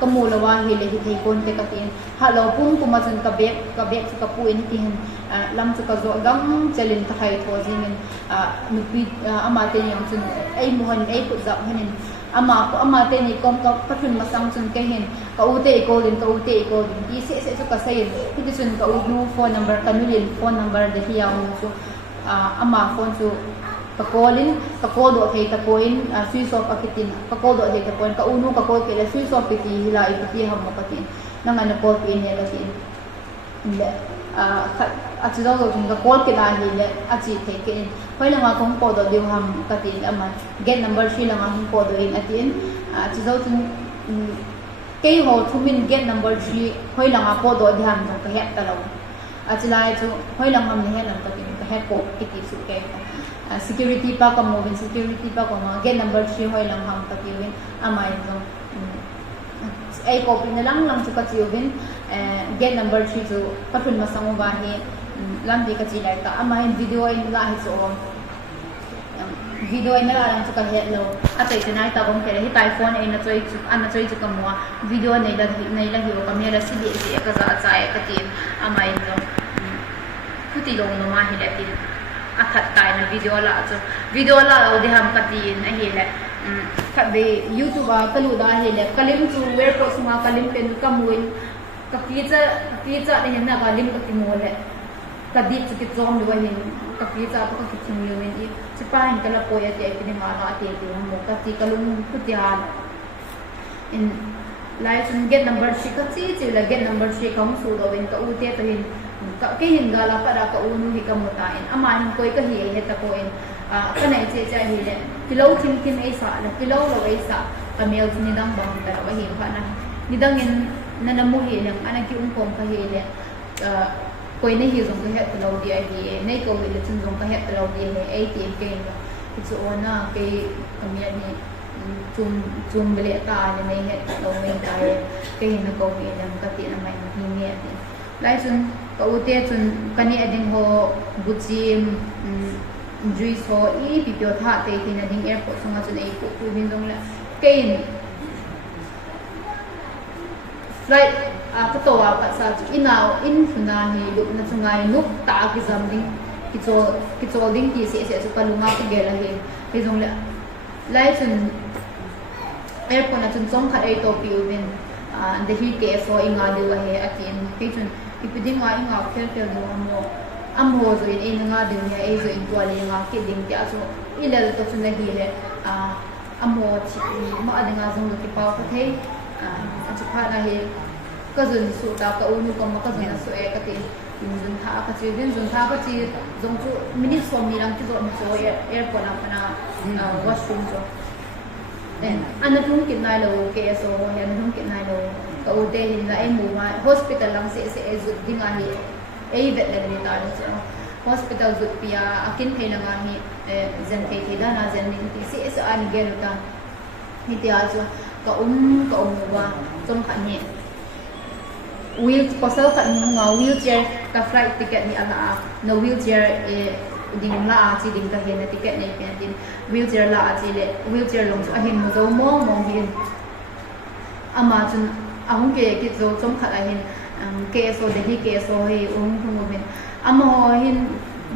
kamu la wa hi le hi thei kon te ka tin ha lo pum kuma sung ka bek su ka pu in ti hin lam chu ka zo gam chelin ta khai tho jing nu pi ama te ni ang chun ai muhan ai ku za hanin ama te ni kom ka pathun masang chun ke hin ka ute ko din i se chu ka sai ti chun ka u nu phone number kanulin phone number de hiya chu ama phone chu ka call do thei ta coin switch off akitin ka call do thei ta coin ka unu ka call ke la switch off ti hila i ti ham ma patin nang ana call pin he la tin le a chi do ka call ke la hi le a chi the ke hoi la ma kong po do diu ham ka tin ama get number 3 la ma hum po do in atin a chi do tin ke ho thumin get number 3 hoi la ma po do dham ka het ta lo a chi lai chu hoi la ham ne he lam ka tin ka het ko ki ti su ke security pa ka mo security pa ko ma get number 3 hoi lang ham ta kiwin amai zo ai ko pin lang chu ka chiwin get number 3 chu pathun masang ba he lam bi ka chi lai ta amai video in la hi so video in la lang chu ka he lo atai tenai ta bom kere hi tai phone in na choi chu ka mo video nei la hi o camera si di si ka za cha ka tin amai zo kuti lo no ma hi la tin akhat kai na video la lo de ham katin a hele ka be youtube ka lu da hele kalim chu wer ko sunga kalim pen ka muin ka pizza ne na ka lim ka timole ka di chu ki zom do hin ka pizza ka ki tim yo ni chi pa hin kala po ya te ni ma na te te mo ka ti kalum ku ti han in lai sun get number 3 ka chi la get number 3 ka mu su do win ka u te to hin ka ke hin gala para ka unu hi ka mutain ama hin koi ka hi he ta ko in ka nei che cha hi le kilo kim ai sa la kilo lo ai sa ka mel ni dang bang ta wa hi pha na ni dang in na na mu hi lang ana ki kom ka hi le koi nei hi zong ka he ta lo di ai hi nei ko hi le chun zong ka he ta lo di he ai ti ke it's ona ke ka mi ni chum bele ta ne nei he lo nei ta ke hin na ko hi lang ka ti na mai hi ni lai chun ka ute chun kani ading ho buchim juice ho I pipyo tha te tin ading airport sunga chun ei ku bin dong la kein flight ka to wa ka sa inao in funa hi lu na chungai nuk ta ki zam ding ki chol ding ti se chu kalunga ki gela he he dong la lai chun airport na chun chong kha ei to pi ubin the hi ke so inga de wa he atin ke chun ipiding nga khel do amo zo in nga de nya e zo in twali nga ki ding ti aso ilal to chun hi le amo chi ma adinga zong ki pa ko the chu pha na he ka zun su ta ka unu ko ma ka zun su e ka ti zun tha ka chi zun tha ka chi zong chu minute som ni lang ki zo so airport na washroom zo anh không kịp này đâu kệ số anh không kịp này đâu cậu đây là em mua mà hospital lang sẽ giúp đi ngay ấy vậy là người ta đó hospital giúp bia akin hay là ngay dân cái đó là dân mình thì sẽ anh gel ta thì thì aso cậu mua trong khăn nhẹ pasal kat wheelchair ka flight ticket ni ala no wheelchair ding la chi ding ka hen ticket ni pen wheelchair la chi le wheelchair long a hin mo zo mo hin ama chun ahung ke ki zo chom khat a hin ke so de hi ke so he hung ben ama ho hin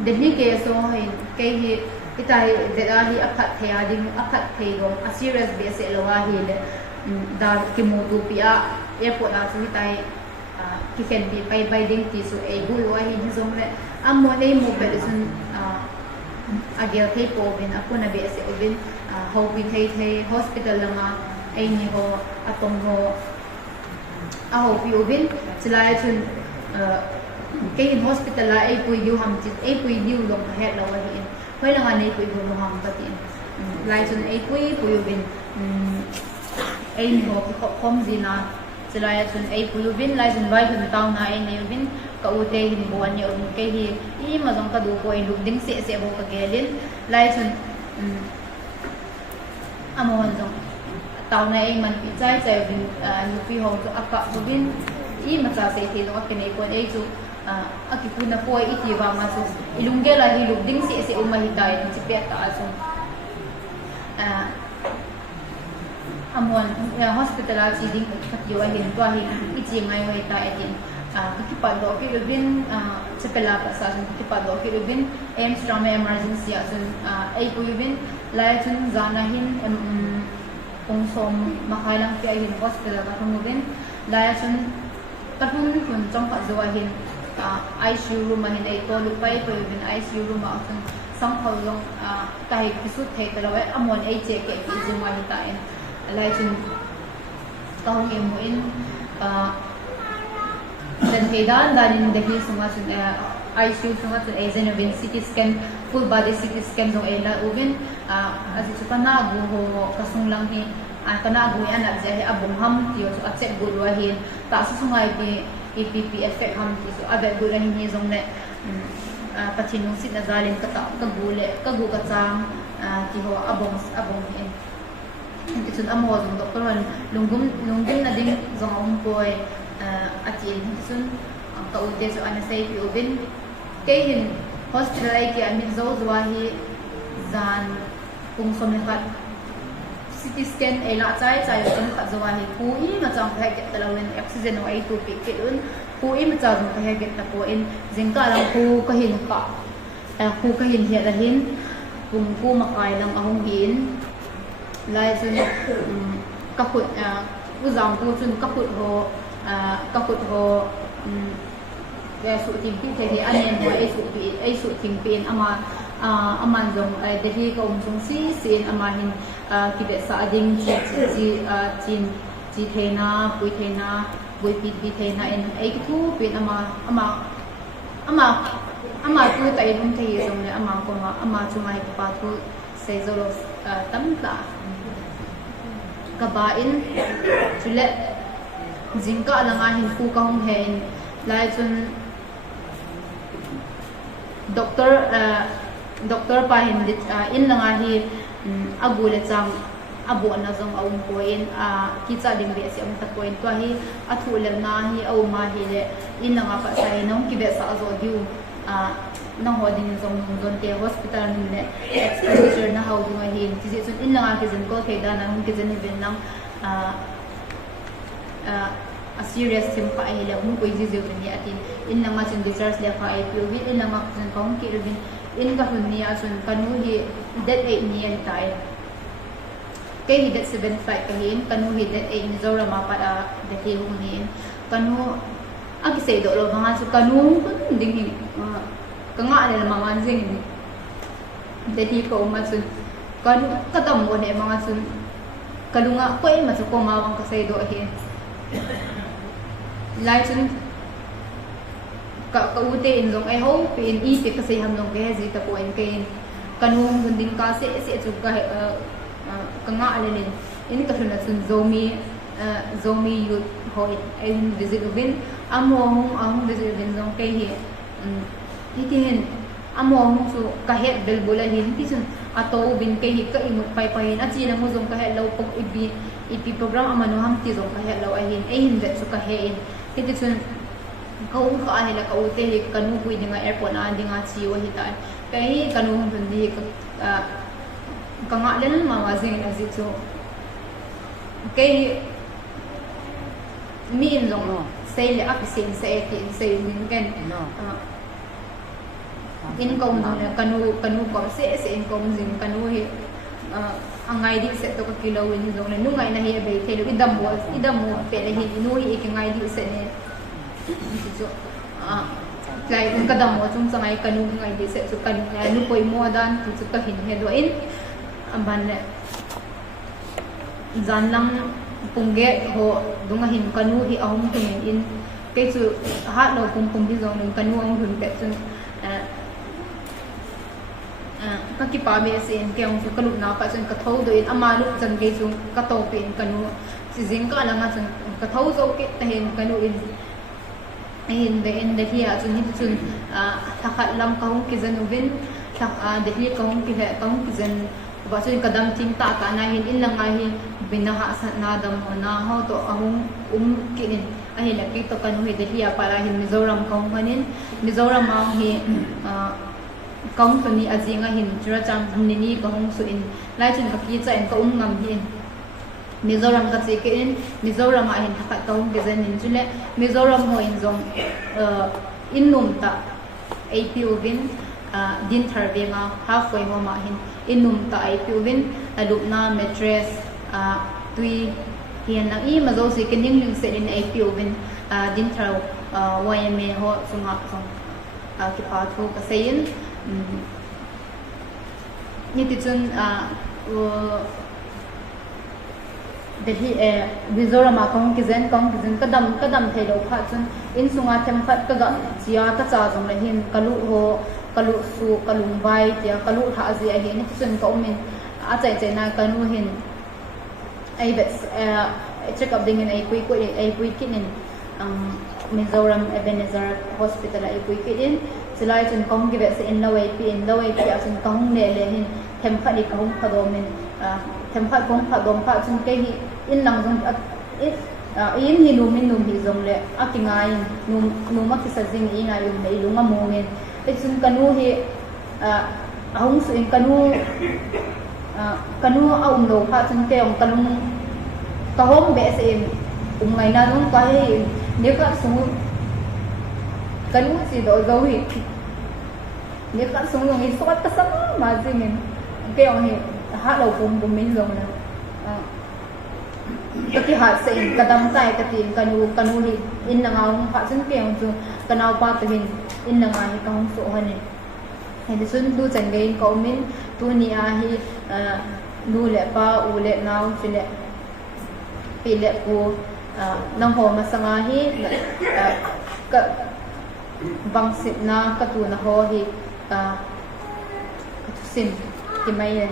de hi ke so he ke hi itai de da hi akhat the ding akhat the go a serious base lo wa hi le da ki mo tu pia airport a chu itai ki khen bi by ding ti su e bu wa hi zong le am mo nei mo pe sun agel thei po ben apuna be se obin ho bi thei hospital lama ai ni ho atong ho a ho bi obin chlai chun ke in hospital la ai pui yu ham chi ai pui yu long ka het la wa hi hoi la nei pui bu ham ta ti lai chun ai pui obin ai ni ho ki khom zina selaya chun ai pulubin lai chun vai thun taw na ai nei bin ka ute hin bo an yo ke hi I ma jong ka du ko ai lu ding se bo ka gelin lai chun amon jong taw na ai man pi chai bin lu pi ho to aka bin I ma cha se thi lo ka nei ko ai chu akipuna po ai ti wa ma su ilungge la hi lu ding se uma hi dai chi pe ta chu amon hospital a chi ding khatyo a hin to hi ichi ngai hoi ta etin ki pa do ki bin chepela pa sa ki pa do ki bin Amsterdam emergency a sun ai pu bin lai chun zana hin pong som makai lang pi hin hospital ka thung bin lai chun katun kun chong pa zo hin ICU room hin ai to lu pai pu bin ICU room a sun sang khol long kai kisut thei ta lo amon ai che ke ki zuma hi ta en lai chun tong em in dan kedan in the case sunga chun ICU sunga chun agent of CT scan full body CT scan dong ela ubin asi chu kana gu ho kasung lang hi kana gu yan ab je abung ham ti chu accept gu ro hi ta su sungai bi EPP effect ham ti su abe gu ran hi zong ne pachin nung sit na zalim ka ta ka gu ka chang ti ho abong hi hindi sun amo yung doktor man lunggum na din zong ang boy atin hindi sun ang kaunti so anasay piubin kay hin hospital ay kaya min zo zuwahi zan kung sumikat CT scan ay lakcay sumikat zuwahi kui macam kahigit talawin oxygen o ay tupik kitun kui macam kahigit tapuin zingka lang ku kahin hiya dahin kung ku makay lang ahong hin lai chun kaput uzang pu chun kaput ho ya su tim pi the anen ho ai su tim pin aman jong de hi ko chung si sin amahin ki be sa ding chi thena pui pi thena en ai thu pin ama tu tai hum thei jong le ama chumai pa thu se zolo tam ta kabain chule jingka langa hin pu ka hom hen lai chun doctor pa hin in langa hi agule chang abo na zong aum poin ki cha ding be se am ta point to hi athu le na hi au ma hi le in langa pa sai nong ki be sa zo diu nang ho din zong zon te hospital ni le exposure na how du hin ti chun in langa ki zin ko ke da na hum ki zin ben nang a serious sim pa ai le hum ko ji je ni atin in langa chun discharge le fa ai pu in langa chun kong ki rin in ka hun ni a chun kanu hi that 8 ni ai tai ke hi that 7 5 ka hin kanu hi that 8 ni zora ma pa da ke hum ni kanu agi se do lo mga su kanu ding hi kanga le mga jing de hi ko ma sun kan katam mo ne mga sun kalunga ko e ma su ko ma wang ka se do hi lai sun ka ute in long ai ho pe in I pe ka se ham long ke ji ta ko en ke kanu ding ka se chu ka kanga le in ka huna chun zomi youth hoi in visit ubin among visit ubin zong kai hi tihin among su ka het bel bola hin ti chun ato ubin kai hi ka imut pai hin achi na mo zong ka het lo pok ipi program amano ham ti zong ka het lo ahin hin det su ka he in ti chun kau ka ahila ka ute hi kanu pui dinga airport na dinga chi wa hi ta kai kanu hum di ka nga len ma wa zeng na zi chu kai mi in zong sei le ap sin sei ti sei min ken in kong na kanu ko se in kong jing kanu hi angai di se to ka kilo win zong na nungai na hi be thelo idam mo pe le hi nu hi ki ngai di se ne so lai un kadam mo chung sangai kanu ngai di se su kan nu poi mo dan tu chu ka hin he do in amban ne zan lang pungge ho dunga hin kanu hi ahum tumin in ke chu ha lo pum hi zong nun kanu ang hun pe chun ka ki pa me se in ke ong chu kalu na pa chun ka thau do in ama lu chan ge chu ka to pe in kanu si jing ka la nga chun ka thau zo ke ta hin kanu in the here chun hi chun thakhat lam ka hong ki zan ubin thak de hi ka hong ki he ka hong ki zan ba chun kadam ting ta ka na hin in la nga hi binaha sa na dam ho na ho to ahung kinin ahi la ki to kanu hi de hi para hin mizoram ka hong hanin mizoram ma hi kong to ni ajinga hin chura chang ni ka hong su in lai chun ka ki cha in ka ngam hin Mizoram ka che ke in Mizoram a hin thakhat ka hong ke zan in chule Mizoram ho in zong in num ta AP ubin din thar venga halfway ho ma hin in num ta AP ubin alupna mattress tui hian na i mazo se ke ning ling se in AP ubin din thar YMA ho sunga song ki pa thu ka sein ni ti chun Delhi Mizoram kong kizen kadam thelo pha chun in sunga them phat ka ga chia ka cha jong le hin kalu su kalung bai tia kalu tha ji a hi ni chun ka umin a chai na kanu hin ai bet check up ding in ai pui kinin Mizoram Ebenezer Hospital ai pui kinin silai chun kong gi bet se in lawai pi a chun kong ne le hin them phat ni kong phadomin them phat kong phadom pha chun ke hi in lang zong in hi num hi zong le akingai num ma ki sa jing i ngai um nei lunga momen te chun kanu hi ahung su in kanu lo pha chun ke ong kalung ka hom be se in ngai na nung ka hi ne ka su kanu si do zo hi ne ka su ngong i sot ka sa ma jing in ke ong hi ha lo bum min zong na cái hạt sen kadam tai ka tin kanu hi in nga hong pha chun ke ong chu kanau pa te hin in nga hi ka hong so hanin he de sun du chang gein ko min tu ni a hi nu le pa u le nau chi le pi le ku nang ho ma sanga hi ka bang sit na ka tu na ho hi sim ti mai le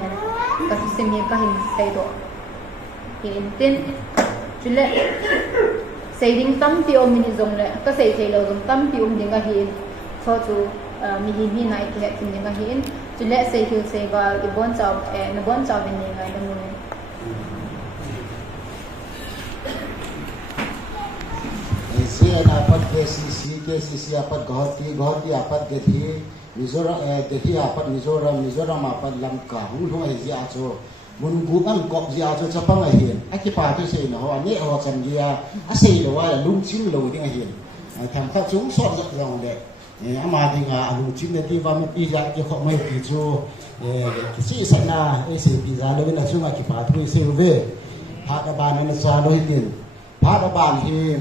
ka sim hi ka hin sai do in tin chule saving tam pi om ni zong le ka sei thei lo zong tam pi ding ga hi so chu mi hi nai ke tin ding ga hi chule sei thil sei ba i bon chaw na bon chaw ni ngai na mu isi na pat KCC apat gahati apat gethi Mizoram gethi apat Mizoram apat lam ka hung ai ji a cho mun gu ang kop ji a cho chapang ai hian a ki pa tu sei na ho ani ho chan ji a sei lo wa lung chim lo ding ai hian tham kha chung sot ja long de ama ding a lung chim ne ti wa me pi ja ki kho mai pi chu ki si sa na e se pi za lo na chu ma ki pa tu sei ve ha ka ban na sa lo hin pa ka ban hi